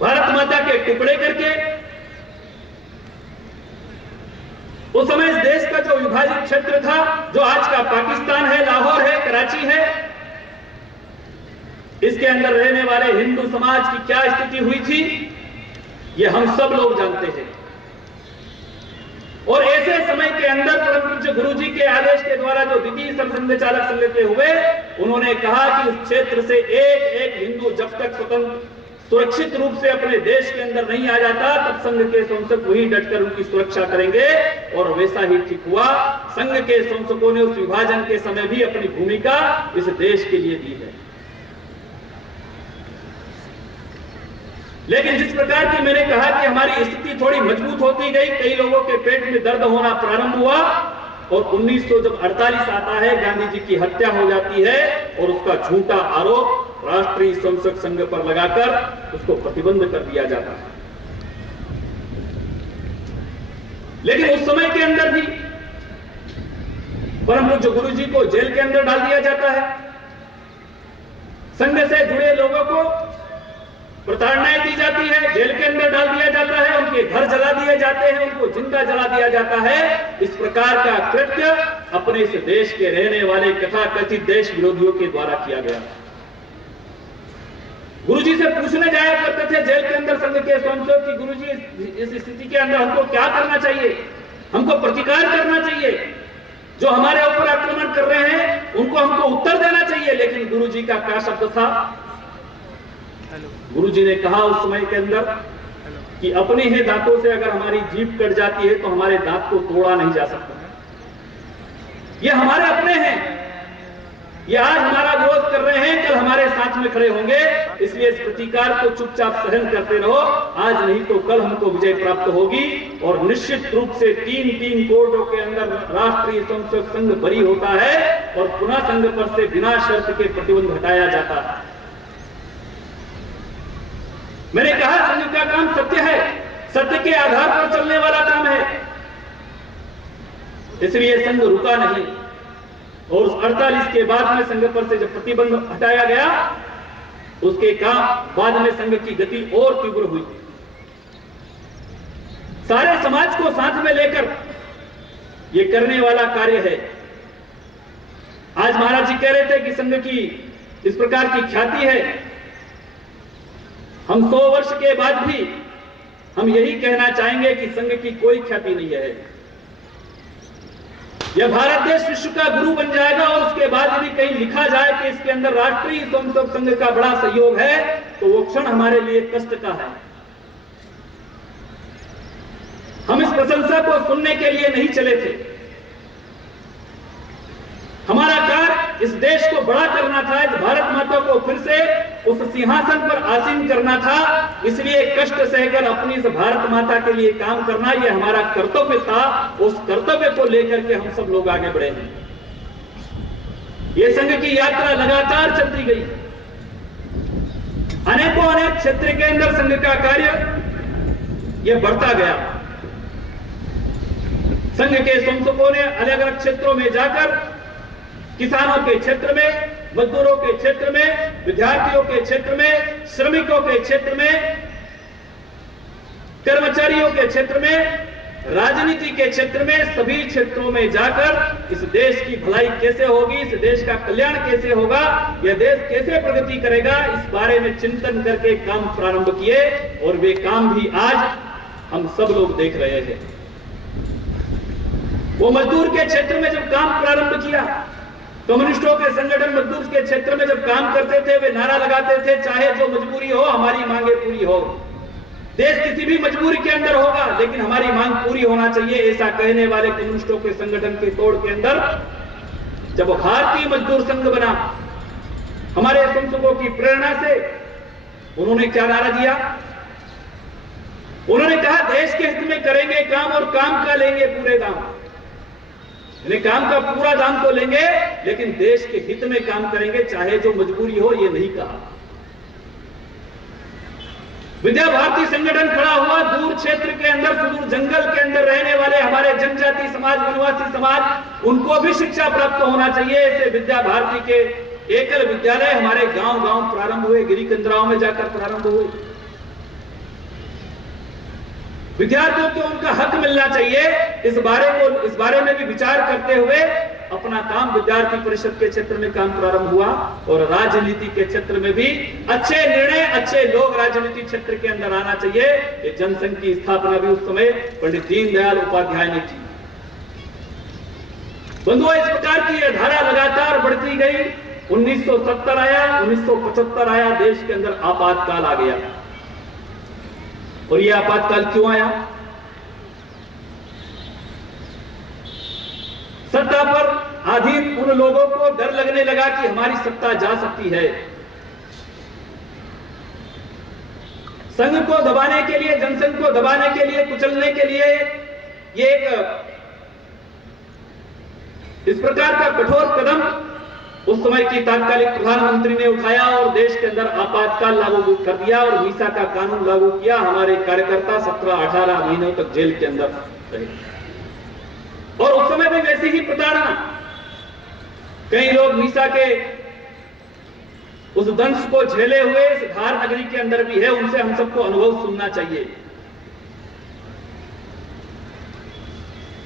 भारत माता के टुकड़े करके, उस समय इस देश का जो विभाजित क्षेत्र था, जो आज का पाकिस्तान है, लाहौर है, कराची है, इसके अंदर रहने वाले हिंदू समाज की क्या स्थिति हुई थी, ये हम सब लोग जानते हैं। और ऐसे समय के अंदर परम पूज्य गुरु जी के आदेश के द्वारा जो द्वितीय सरसंघ चालक संघ के हुए, उन्होंने कहा कि उस क्षेत्र से एक एक हिंदू जब तक स्वतंत्र सुरक्षित रूप से अपने देश के अंदर नहीं आ जाता, तब संघ के संसद वही डटकर उनकी सुरक्षा करेंगे। और वैसा ही ठीक हुआ। संघ के संसदों ने उस विभाजन के समय भी अपनी भूमिका इस देश के लिए दी है। लेकिन जिस प्रकार की मैंने कहा कि हमारी स्थिति थोड़ी मजबूत होती गई, कई लोगों के पेट में दर्द होना प्रारंभ हुआ, और 1948 आता है, गांधी जी की हत्या हो जाती है, और उसका झूठा आरोप राष्ट्रीय स्वयंसेवक संघ पर लगाकर उसको प्रतिबंध कर दिया जाता है। लेकिन उस समय के अंदर भी परम पूज्य गुरु जी को जेल के अंदर डाल दिया जाता है। संघ से जुड़े लोगों को प्रताड़नाएं दी जाती है, जेल के अंदर डाल दिया जाता है, उनके घर जला दिए जाते हैं, उनको जिंदा जला दिया जाता है। इस प्रकार का कृत्य अपने इस देश के रहने वाले कथाकथित देश विरोधियों के द्वारा किया गया। गुरुजी से पूछने जाया करते थे जेल के अंदर संघ के स्वयंसेवक कि गुरुजी, इस स्थिति के अंदर हमको क्या करना चाहिए, हमको प्रतिकार करना चाहिए, जो हमारे ऊपर आक्रमण कर रहे हैं उनको हमको उत्तर देना चाहिए। लेकिन गुरुजी का क्या शब्द था? गुरुजी ने कहा उस समय के अंदर कि अपने ही दांतों से अगर हमारी जीभ कट जाती है तो हमारे दांत को तोड़ा नहीं जा सकता। ये हमारे अपने हैं, ये आज हमारा विरोध कर रहे हैं, कल हमारे साथ में खड़े होंगे। इसलिए इस प्रतिकार को चुपचाप सहन करते रहो, आज नहीं तो कल हमको विजय प्राप्त होगी। और निश्चित रूप से 3 कोर्टों के अंदर राष्ट्रीय स्वयंसेवक संघ बरी होता है और पुनः संघ पर से बिना शर्त के प्रतिबंध हटाया जाता है। मैंने कहा संघ का काम सत्य है, सत्य के आधार पर चलने वाला काम है, इसलिए संघ रुका नहीं। और 48 के बाद में संघ पर से जब प्रतिबंध हटाया गया, उसके काम बाद में संघ की गति और तीव्र हुई। सारे समाज को साथ में लेकर यह करने वाला कार्य है। आज महाराज जी कह रहे थे कि संघ की इस प्रकार की ख्याति है। हम 100 वर्ष के बाद भी हम यही कहना चाहेंगे कि संघ की कोई ख्याति नहीं है। यह भारत देश विश्व का गुरु बन जाएगा और उसके बाद यदि कहीं लिखा जाए कि इसके अंदर राष्ट्रीय स्वयंसेवक संघ का बड़ा सहयोग है, तो वो क्षण हमारे लिए कष्ट का है। हम इस प्रशंसा को सुनने के लिए नहीं चले थे। हमारा कार्य इस देश को बड़ा करना था, इस भारत माता को फिर से उस सिंहासन पर आसीन करना था। इसलिए कष्ट सहकर अपनी इस भारत माता के लिए काम करना यह हमारा कर्तव्य था। उस कर्तव्य को लेकर के हम सब लोग आगे बढ़े हैं। यह संघ की यात्रा लगातार चलती गई। अनेक क्षेत्र के अंदर संघ का कार्य यह बढ़ता गया। संघ के संस्थकों ने अलग अलग क्षेत्रों में जाकर किसानों के क्षेत्र में, मजदूरों के क्षेत्र में, विद्यार्थियों के क्षेत्र में, श्रमिकों के क्षेत्र में, कर्मचारियों के क्षेत्र में, राजनीति के क्षेत्र में, सभी क्षेत्रों में जाकर इस देश की भलाई कैसे होगी, इस देश का कल्याण कैसे होगा, यह देश कैसे प्रगति करेगा, इस बारे में चिंतन करके काम प्रारंभ किए। और वे काम भी आज हम सब लोग देख रहे हैं। वो मजदूर के क्षेत्र में जब काम प्रारंभ किया, कम्युनिस्टों के संगठन मजदूर के क्षेत्र में जब काम करते थे, वे नारा लगाते थे, चाहे जो मजबूरी हो हमारी मांगे पूरी हो। देश किसी भी मजबूरी के अंदर होगा लेकिन हमारी मांग पूरी होना चाहिए, ऐसा कहने वाले कम्युनिस्टों के संगठन के तोड़ के अंदर जब भारतीय मजदूर संघ बना, हमारे संस्थकों की प्रेरणा से उन्होंने क्या नारा दिया? उन्होंने कहा देश के हित में करेंगे काम और काम का लेंगे पूरे दाम। काम का पूरा दाम तो लेंगे लेकिन देश के हित में काम करेंगे, चाहे जो मजबूरी हो। ये नहीं कहा। विद्या भारती संगठन खड़ा हुआ दूर क्षेत्र के अंदर, सुदूर जंगल के अंदर रहने वाले हमारे जनजाति समाज, वनवासी समाज, उनको भी शिक्षा प्राप्त होना चाहिए। ऐसे विद्या भारती के एकल विद्यालय हमारे गांव-गांव प्रारंभ हुए, गिरी कंदराओं में जाकर प्रारंभ हुए। विद्यार्थियों को उनका हक मिलना चाहिए, इस बारे में भी विचार करते हुए अपना काम विद्यार्थी परिषद के क्षेत्र में काम प्रारंभ हुआ। और राजनीति के क्षेत्र में भी अच्छे निर्णय, अच्छे लोग राजनीति क्षेत्र के अंदर आना चाहिए। ये जनसंघ की स्थापना भी उस समय पंडित दीनदयाल उपाध्याय ने की। बंधुओं, इस प्रकार की यह धारा लगातार बढ़ती गई। 1970 आया, 1975 आया, देश के अंदर आपातकाल आ गया। और यह आपातकाल क्यों आया? सत्ता पर आधीन उन लोगों को डर लगने लगा कि हमारी सत्ता जा सकती है। संघ को दबाने के लिए, जनसंघ को दबाने के लिए, कुचलने के लिए ये एक इस प्रकार का कठोर कदम उस समय की तात्कालिक प्रधानमंत्री ने उठाया और देश के अंदर आपातकाल लागू कर दिया और मीसा का कानून लागू किया। हमारे कार्यकर्ता 17-18 महीनों तक जेल के अंदर रहे। और उस समय भी वैसी ही प्रताड़ना, कई लोग मीसा के उस दंश को झेले हुए इस धार नगरी के अंदर भी है। उनसे हम सबको अनुभव सुनना चाहिए,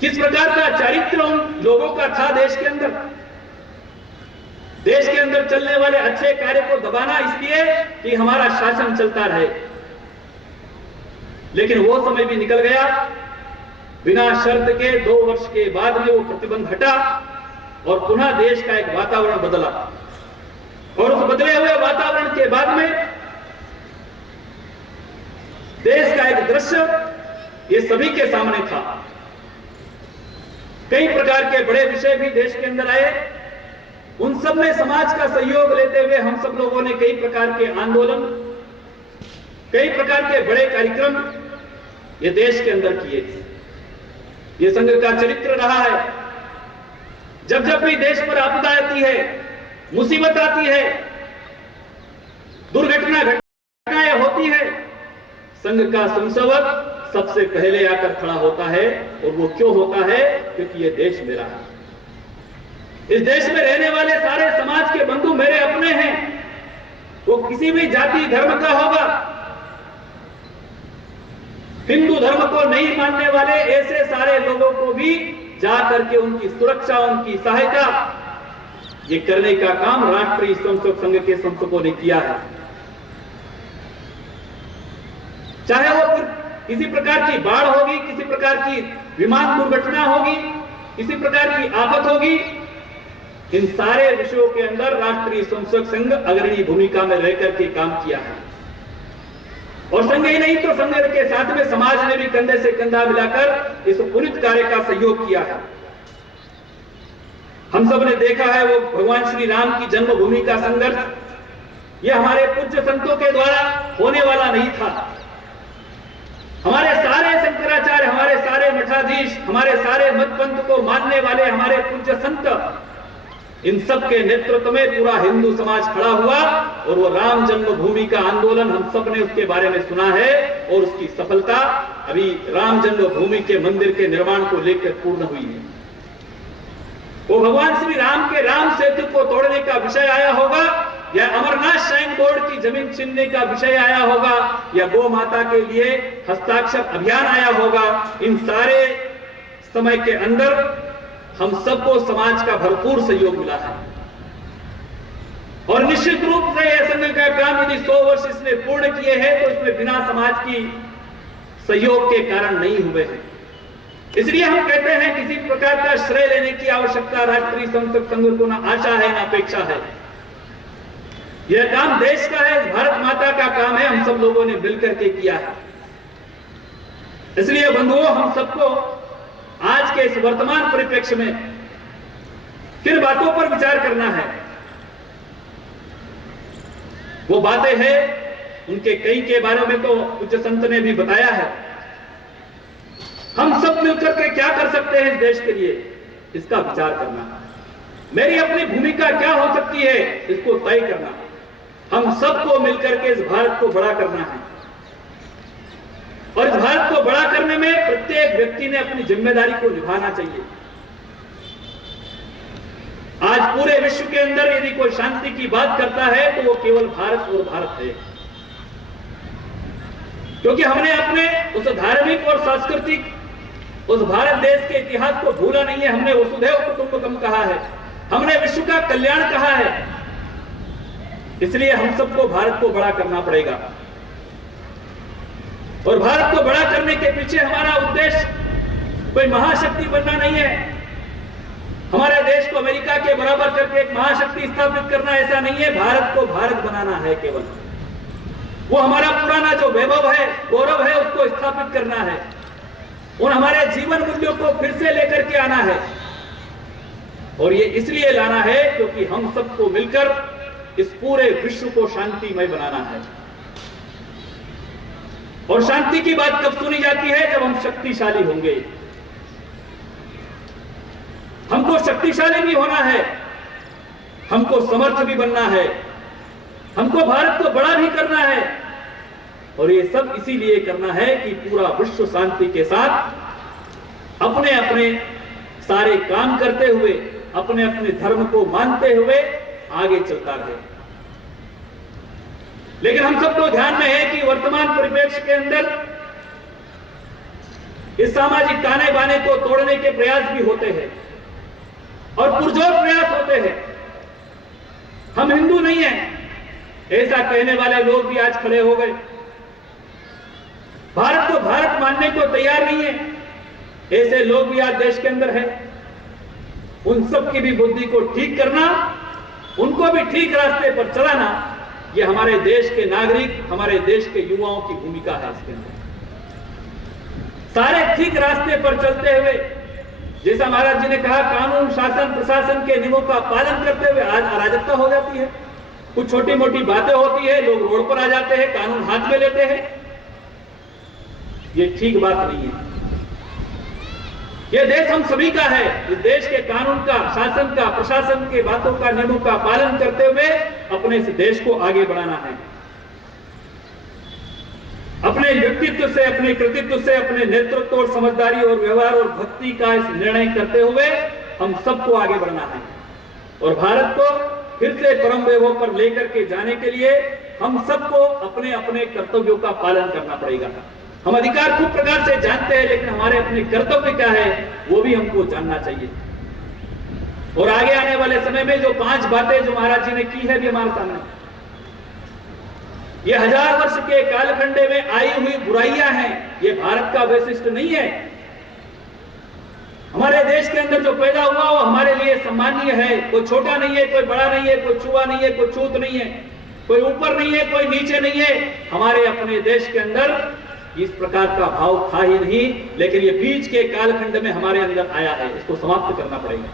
किस प्रकार का चरित्र उन लोगों का था देश के अंदर। देश के अंदर चलने वाले अच्छे कार्य को दबाना इसलिए कि हमारा शासन चलता रहे। लेकिन वो समय भी निकल गया। बिना शर्त के 2 वर्ष के बाद में वो प्रतिबंध हटा और पुनः देश का एक वातावरण बदला। और उस बदले हुए वातावरण के बाद में देश का एक दृश्य ये सभी के सामने था। कई प्रकार के बड़े विषय भी देश के अंदर आए। उन सब में समाज का सहयोग लेते हुए हम सब लोगों ने कई प्रकार के आंदोलन, कई प्रकार के बड़े कार्यक्रम ये देश के अंदर किए। ये संघ का चरित्र रहा है। जब जब भी देश पर आपदा आती है, मुसीबत आती है, घटनाएं होती है, संघ का संसवक सबसे पहले आकर खड़ा होता है। और वो क्यों होता है? क्योंकि ये देश मेरा है। इस देश में रहने वाले सारे समाज के बंधु मेरे अपने हैं। वो किसी भी जाति धर्म का होगा, हिंदू धर्म को नहीं मानने वाले ऐसे सारे लोगों को भी जा करके उनकी सुरक्षा, उनकी सहायता ये करने का काम राष्ट्रीय स्वयंसेवक संघ के संस्थकों ने किया है। चाहे वो किसी प्रकार की बाढ़ होगी, किसी प्रकार की विमान दुर्घटना होगी, किसी प्रकार की आफत होगी, इन सारे विषयों के अंदर राष्ट्रीय स्वयंसेवक संघ अग्रणी भूमिका में रहकर के काम किया है। और संघ ही नहीं तो संघ के साथ में समाज ने भी कंधे से कंधा मिलाकर इस पुनित कार्य का सहयोग किया है। हम सब ने देखा है वो भगवान श्री राम की जन्मभूमि का संघर्ष, यह हमारे पूज्य संतों के द्वारा होने वाला नहीं था। हमारे सारे शंकराचार्य, हमारे सारे मठाधीश, हमारे सारे मत पंथ को मानने वाले हमारे पूज्य संत, इन सब के नेतृत्व में पूरा हिंदू समाज खड़ा हुआ और वो राम जन्मभूमि का आंदोलन हम सब ने उसके बारे में सुना है और उसकी सफलता अभी राम जन्मभूमि के मंदिर के निर्माण को लेकर पूर्ण हुई है। वो भगवान श्री राम के राम सेतु को तोड़ने का विषय आया होगा, या अमरनाथ श्राइन बोर्ड की जमीन छीनने का विषय आया होगा, या गौ माता के लिए हस्ताक्षर अभियान आया होगा, इन सारे समय के अंदर हम सबको समाज का भरपूर सहयोग मिला है। और निश्चित रूप से यह संघ का काम यदि 100 वर्ष इसने पूर्ण किए हैं तो इसमें बिना समाज की सहयोग के कारण नहीं हुए हैं। इसलिए हम कहते हैं किसी प्रकार का श्रेय लेने की आवश्यकता राष्ट्रीय संसद संघ को ना आशा है ना अपेक्षा है। यह काम देश का है, भारत माता का काम है, हम सब लोगों ने मिलकर के किया है। इसलिए बंधुओं, हम सबको आज के इस वर्तमान परिप्रेक्ष्य में किन बातों पर विचार करना है। वो बातें हैं, उनके कई के बारे में तो पूज्य संत ने भी बताया है। हम सब मिलकर के क्या कर सकते हैं इस देश के लिए, इसका विचार करना। मेरी अपनी भूमिका क्या हो सकती है, इसको तय करना। हम सबको मिलकर के इस भारत को बड़ा करना है और इस भारत को बड़ा करने में प्रत्येक व्यक्ति ने अपनी जिम्मेदारी को निभाना चाहिए। आज पूरे विश्व के अंदर यदि कोई शांति की बात करता है तो वो केवल भारत और भारत है, क्योंकि हमने अपने उस धार्मिक और सांस्कृतिक उस भारत देश के इतिहास को भूला नहीं है। हमने वसुधैव कुटुंबकम कहा है, हमने विश्व का कल्याण कहा है। इसलिए हम सबको भारत को बड़ा करना पड़ेगा और भारत को बड़ा करने के पीछे हमारा उद्देश्य कोई महाशक्ति बनना नहीं है, हमारे देश को अमेरिका के बराबर करके एक महाशक्ति स्थापित करना ऐसा नहीं है। भारत को भारत बनाना है, केवल वो हमारा पुराना जो वैभव है, गौरव है, उसको स्थापित करना है। उन हमारे जीवन मूल्यों को फिर से लेकर के आना है और ये इसलिए लाना है क्योंकि हम सबको मिलकर इस पूरे विश्व को शांतिमय बनाना है। और शांति की बात कब सुनी जाती है, जब हम शक्तिशाली होंगे। हमको शक्तिशाली भी होना है, हमको समर्थ भी बनना है, हमको भारत को बड़ा भी करना है और ये सब इसीलिए करना है कि पूरा विश्व शांति के साथ अपने अपने सारे काम करते हुए, अपने अपने धर्म को मानते हुए आगे चलता रहे। लेकिन हम सबको ध्यान में है कि वर्तमान परिप्रेक्ष्य के अंदर इस सामाजिक ताने बाने को तोड़ने के प्रयास भी होते हैं और पुरजोर प्रयास होते हैं। हम हिंदू नहीं हैं, ऐसा कहने वाले लोग भी आज खड़े हो गए। भारत को भारत मानने को तैयार नहीं है, ऐसे लोग भी आज देश के अंदर हैं। उन सब की भी बुद्धि को ठीक करना, उनको भी ठीक रास्ते पर चलाना, ये हमारे देश के नागरिक, हमारे देश के युवाओं की भूमिका है। इसके अंदर सारे ठीक रास्ते पर चलते हुए, जैसा महाराज जी ने कहा, कानून शासन प्रशासन के नियमों का पालन करते हुए आज अराजकता हो जाती है। कुछ छोटी मोटी बातें होती है, लोग रोड पर आ जाते हैं, कानून हाथ में लेते हैं। ये ठीक बात नहीं है। यह देश हम सभी का है। इस देश के कानून का, शासन का, प्रशासन के बातों का, नियमों का पालन करते हुए अपने इस देश को आगे बढ़ाना है। अपने व्यक्तित्व से, अपने कृतित्व से, अपने नेतृत्व और समझदारी और व्यवहार और भक्ति का इस निर्णय करते हुए हम सबको आगे बढ़ना है और भारत को फिर से परम वैभव पर लेकर के जाने के लिए हम सबको अपने अपने कर्तव्यों का पालन करना पड़ेगा। हम अधिकार खूब प्रकार से जानते हैं, लेकिन हमारे अपने कर्तव्य क्या है वो भी हमको जानना चाहिए। और आगे आने वाले समय में जो 5 बातें जो महाराज जी ने की है भी हमारे सामने, ये 1000 वर्ष के कालखंडे में आई हुई बुराइयां हैं, ये भारत का वैशिष्ट नहीं है। हमारे देश के अंदर जो पैदा हुआ वो हमारे लिए सम्मानीय है। कोई छोटा नहीं है, कोई बड़ा नहीं है, कोई छुआ नहीं है, कोई छूत नहीं है। कोई ऊपर नहीं है, कोई नीचे नहीं है। हमारे अपने देश के अंदर इस प्रकार का भाव था ही नहीं, लेकिन ये बीच के कालखंड में हमारे अंदर आया है, इसको समाप्त करना पड़ेगा।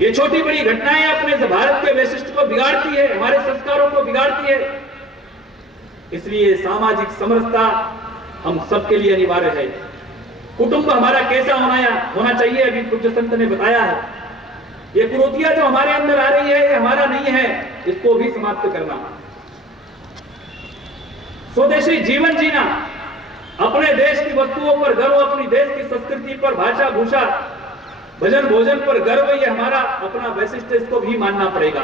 ये छोटी बड़ी घटनाएं अपने भारत के वैशिष्ट्य को बिगाड़ती है, हमारे संस्कारों को बिगाड़ती है। इसलिए सामाजिक समरसता हम सबके लिए अनिवार्य है। कुटुंब हमारा कैसा होना चाहिए, अभी पूज्य संत ने बताया है। ये कुरीतियां जो हमारे अंदर आ रही है, ये हमारा नहीं है, इसको भी समाप्त करना। स्वदेशी जीवन जीना, अपने देश की वस्तुओं पर गर्व, अपनी देश की संस्कृति पर, भाषा भूषा, भजन भोजन पर गर्व, ये हमारा अपना वैशिष्ट्य, इसको भी मानना पड़ेगा।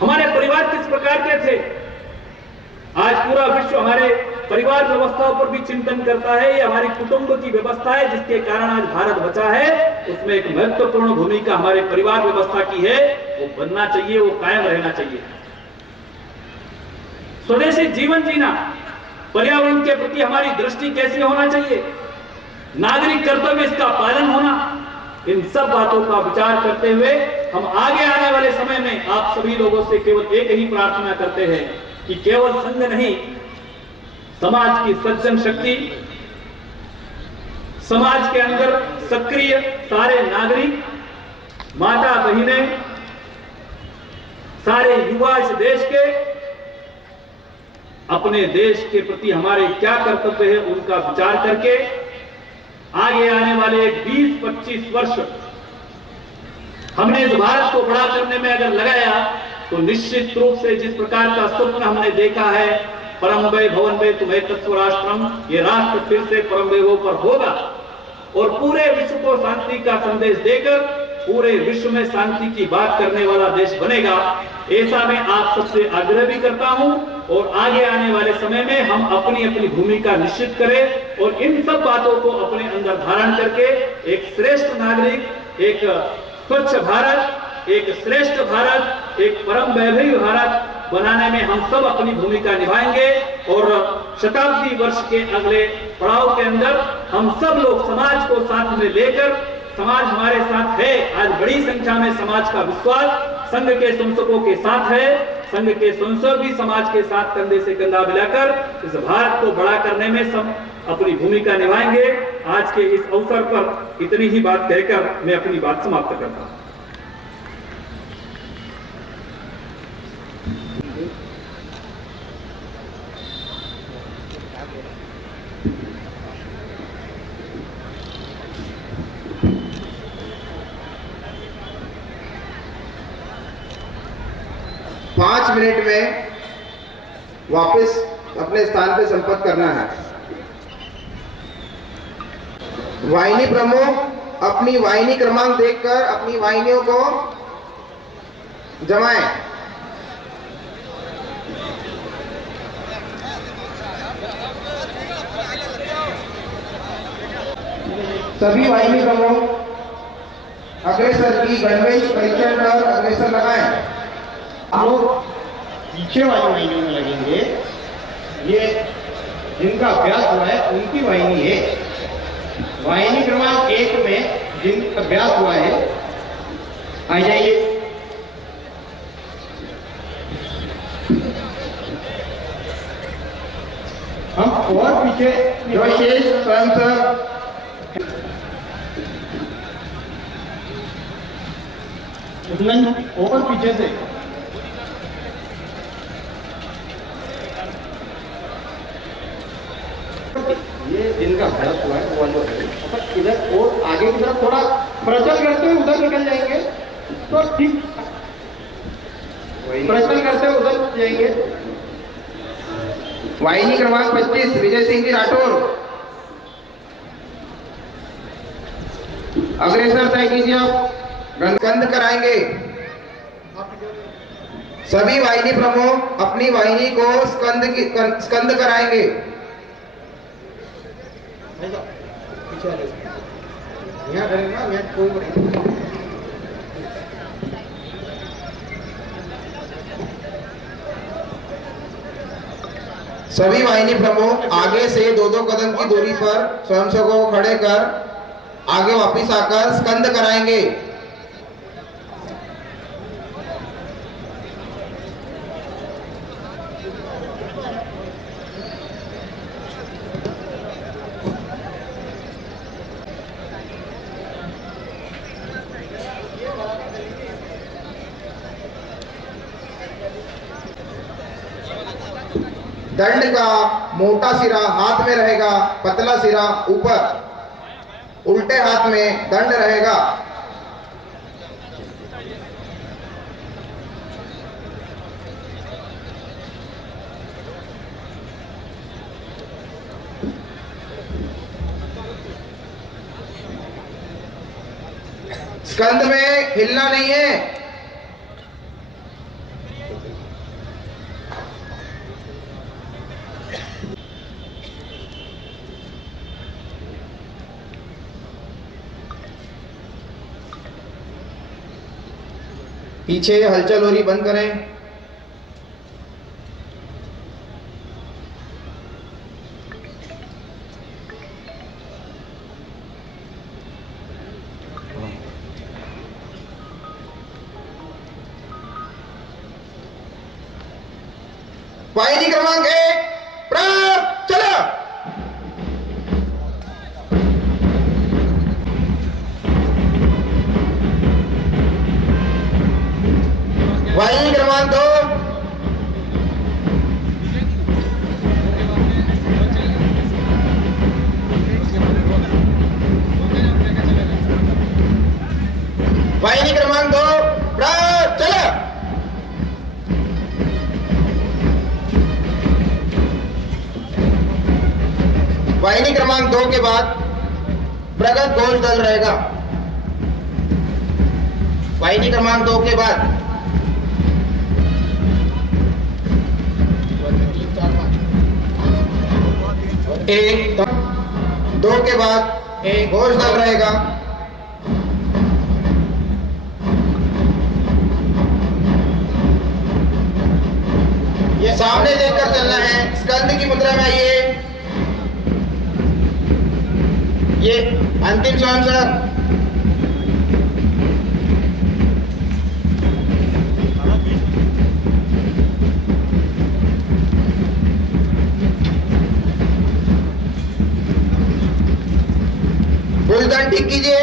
हमारे परिवार किस प्रकार के थे, आज पूरा विश्व हमारे परिवार व्यवस्थाओं पर भी चिंतन करता है। ये हमारी कुटुंब की व्यवस्था है, जिसके कारण आज भारत बचा है। उसमें एक महत्वपूर्ण भूमिका हमारे परिवार व्यवस्था की है, वो बनना चाहिए, वो कायम रहना चाहिए। स्वदेशी जीवन जीना, पर्यावरण के प्रति हमारी दृष्टि कैसी होना चाहिए, नागरिक कर्तव्य, इसका पालन होना, इन सब बातों का विचार करते हुए हम आगे आने वाले समय में आप सभी लोगों से केवल एक ही प्रार्थना करते हैं कि केवल संघ नहीं, समाज की सज्जन शक्ति, समाज के अंदर सक्रिय सारे नागरिक, माता बहिनें, सारे युवा इस देश के अपने देश के प्रति हमारे क्या कर्तव्य है उनका विचार करके आगे आने वाले 20-25 वर्ष हमने इस भारत को बड़ा करने में अगर लगाया तो निश्चित रूप से जिस प्रकार का स्वप्न हमने देखा है, परम वै भवन में तुम्हें तत्व राष्ट्रम, ये राष्ट्र फिर से परम वैभव पर होगा और पूरे विश्व को शांति का संदेश देकर पूरे विश्व में शांति की बात करने वाला देश बनेगा। ऐसा मैं आप सबसे आग्रह भी करता हूं और आगे आने वाले समय में हम अपनी अपनी भूमिका निश्चित करें और इन सब बातों को अपने अंदर धारण करके एक श्रेष्ठ नागरिक, एक स्वच्छ भारत, एक श्रेष्ठ भारत, एक परम वैभवी भारत बनाने में हम सब अपनी भूमिका निभाएंगे और शताब्दी वर्ष के अगले पड़ाव के अंदर हम सब लोग समाज को साथ में लेकर, समाज हमारे साथ है, आज बड़ी संख्या में समाज का विश्वास संघ के संसकों के साथ है, संघ के संसद भी समाज के साथ कंधे से कंधा मिलाकर इस भारत को बड़ा करने में सब अपनी भूमिका निभाएंगे। आज के इस अवसर पर इतनी ही बात कहकर मैं अपनी बात समाप्त करता हूं। पांच मिनट में वापस अपने स्थान पे संपर्क करना है। वाहिनी प्रमुख अपनी वाहिनी क्रमांक देखकर अपनी वाहिनियों को जमाएं। सभी वाहिनी प्रमुख अग्रेसर की गणवेश परीक्षण कर अग्रेसर लगाएं। हम लोग पीछे वाली वाहिनियों में लगेंगे। ये जिनका अभ्यास हुआ है उनकी वाहिनी है। वाहिनी क्रमांक 1 में जिनका अभ्यास हुआ है आ जाइए। हम और पीछे जो शेष स्वयं और पीछे से ये जिनका अभ्यास हुआ है वो लोग इधर और आगे की तरफ थोड़ा प्रचल करते हुए उधर निकल जाएंगे तो ठीक, प्रचल करते हुए उधर जाएंगे। वाहिनी क्रमांक 25 विजय सिंह जी राठौर अग्रेसर तय कीजिए। आप स्कंद कराएंगे। सभी वाहिनी प्रमुख अपनी वाहिनी को स्कंद कराएंगे। यहाँ करेंगे ना, कोई सभी वाहिनी प्रमुख आगे से 2-2 कदम की दूरी पर स्वयं को खड़े कर आगे वापिस आकर स्कंद कराएंगे। दंड का मोटा सिरा हाथ में रहेगा, पतला सिरा ऊपर, उल्टे हाथ में दंड रहेगा। स्कंद में हिलना नहीं है। पीछे हलचल हो रही, बंद करें। वाहिनी क्रमांक 1 प्रारंभ, चलो। वाहिनी क्रमांक 2 वाहिनी क्रमांक 2 प्रारंभ, चलो। वाहिनी क्रमांक 2 के बाद प्रगत घोष दल रहेगा। वाहिनी क्रमांक 2 के बाद एक 2 के बाद एक घोष दल रहेगा। ये सामने देखकर चलना है। स्कंद की मुद्रा में आइए। ये अंतिम स्वयं सर। बुलदन ठीक कीजिए।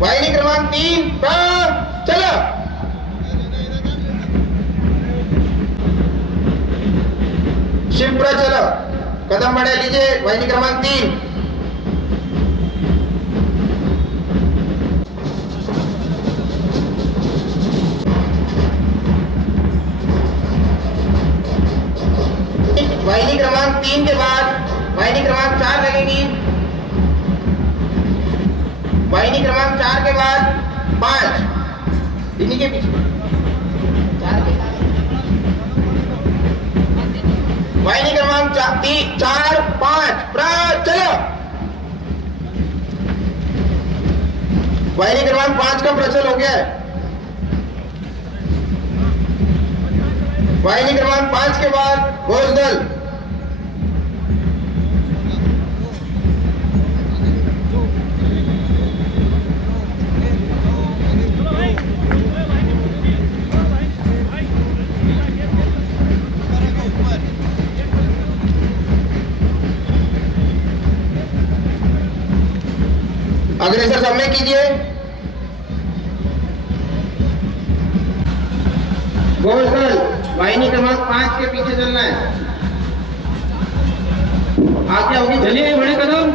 वाहिनी क्रमांक 3 प्रारंभ, चलो। शिवपुरा चलो, कदम बढ़ा लीजिए। वाहिनी क्रमांक 3 वाहिनी क्रमांक 3 के बाद वाहिनी क्रमांक 4 लगेगी। वाहिनी क्रमांक 4 के बाद 5 इन्हीं के पीछे 4 के वाहिनी क्रमांक 4 5 प्रारंभ, चलो। वाहिनी क्रमांक 5 का प्रचल हो गया है। वाहिनी क्रमांक 5 के बाद घोष दल। अग्रेसर समय कीजिए। घोष दल वाहिनी क्रमांक 5 के पीछे चलना है। आगे होगी, चलिए बड़े कदम।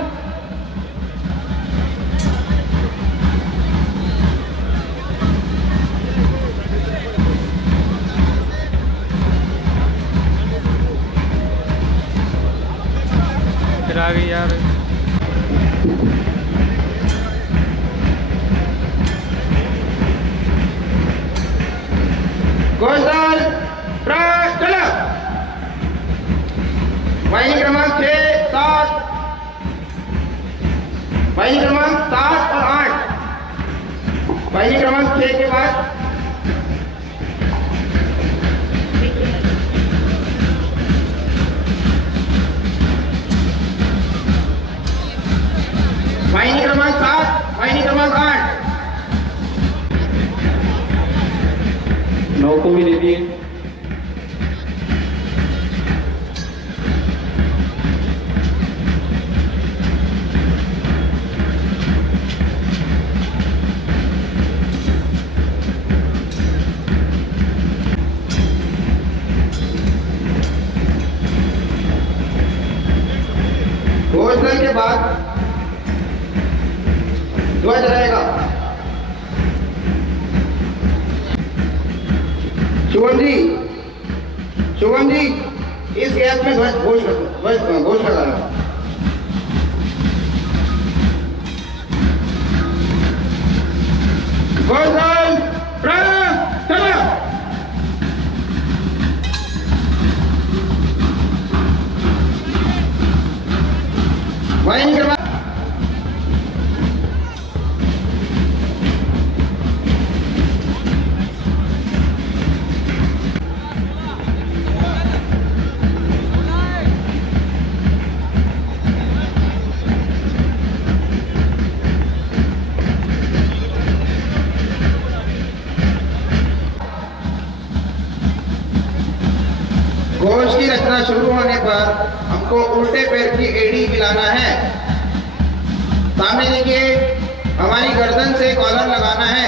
फिर आ गई यार। घोष दल प्रारंभ, चलो। वाहिनी क्रमांक 6 7 वाहिनी क्रमांक 7 और 8 वाहिनी क्रमांक 6 के बाद वाहिनी क्रमांक 7 वाहिनी क्रमांक 8 9 को भी दे दिए। शुभम जी इस गैप में घोष लगाना। गोल चलो वाइन करवा घोष की रचना शुरू होने पर हमको उल्टे पैर की एड़ी मिलाना है। सामने देखिए, हमारी गर्दन से कॉलर लगाना है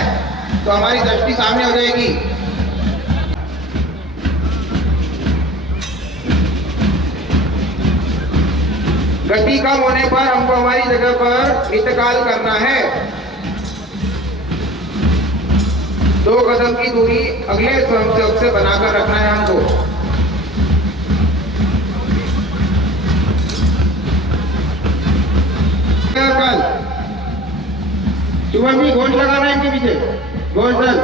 तो हमारी दृष्टि सामने हो जाएगी। गति कम होने पर हमको हमारी जगह पर इंतकाल करना है। 2 कदम की दूरी अगले स्वयंसेवक से बनाकर रखना है हमको। कल शुभम जी घोष लगाना है इनके पीछे। घोष दल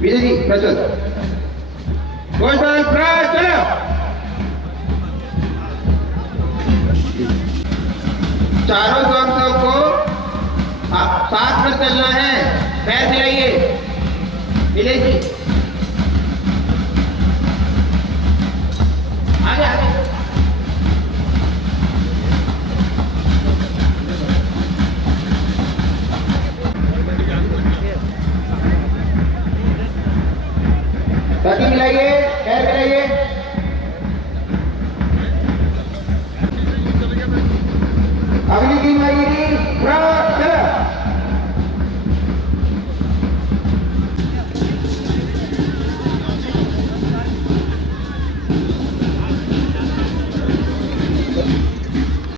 विजय जी प्रचल घोष दल चलो। चारों स्वयंसेवक को साथ में चलना है। पैर मिलाइए विजय जी, आगे आगे। छाती मिलाइए, पैर मिलाइए। अगली टीम आएगी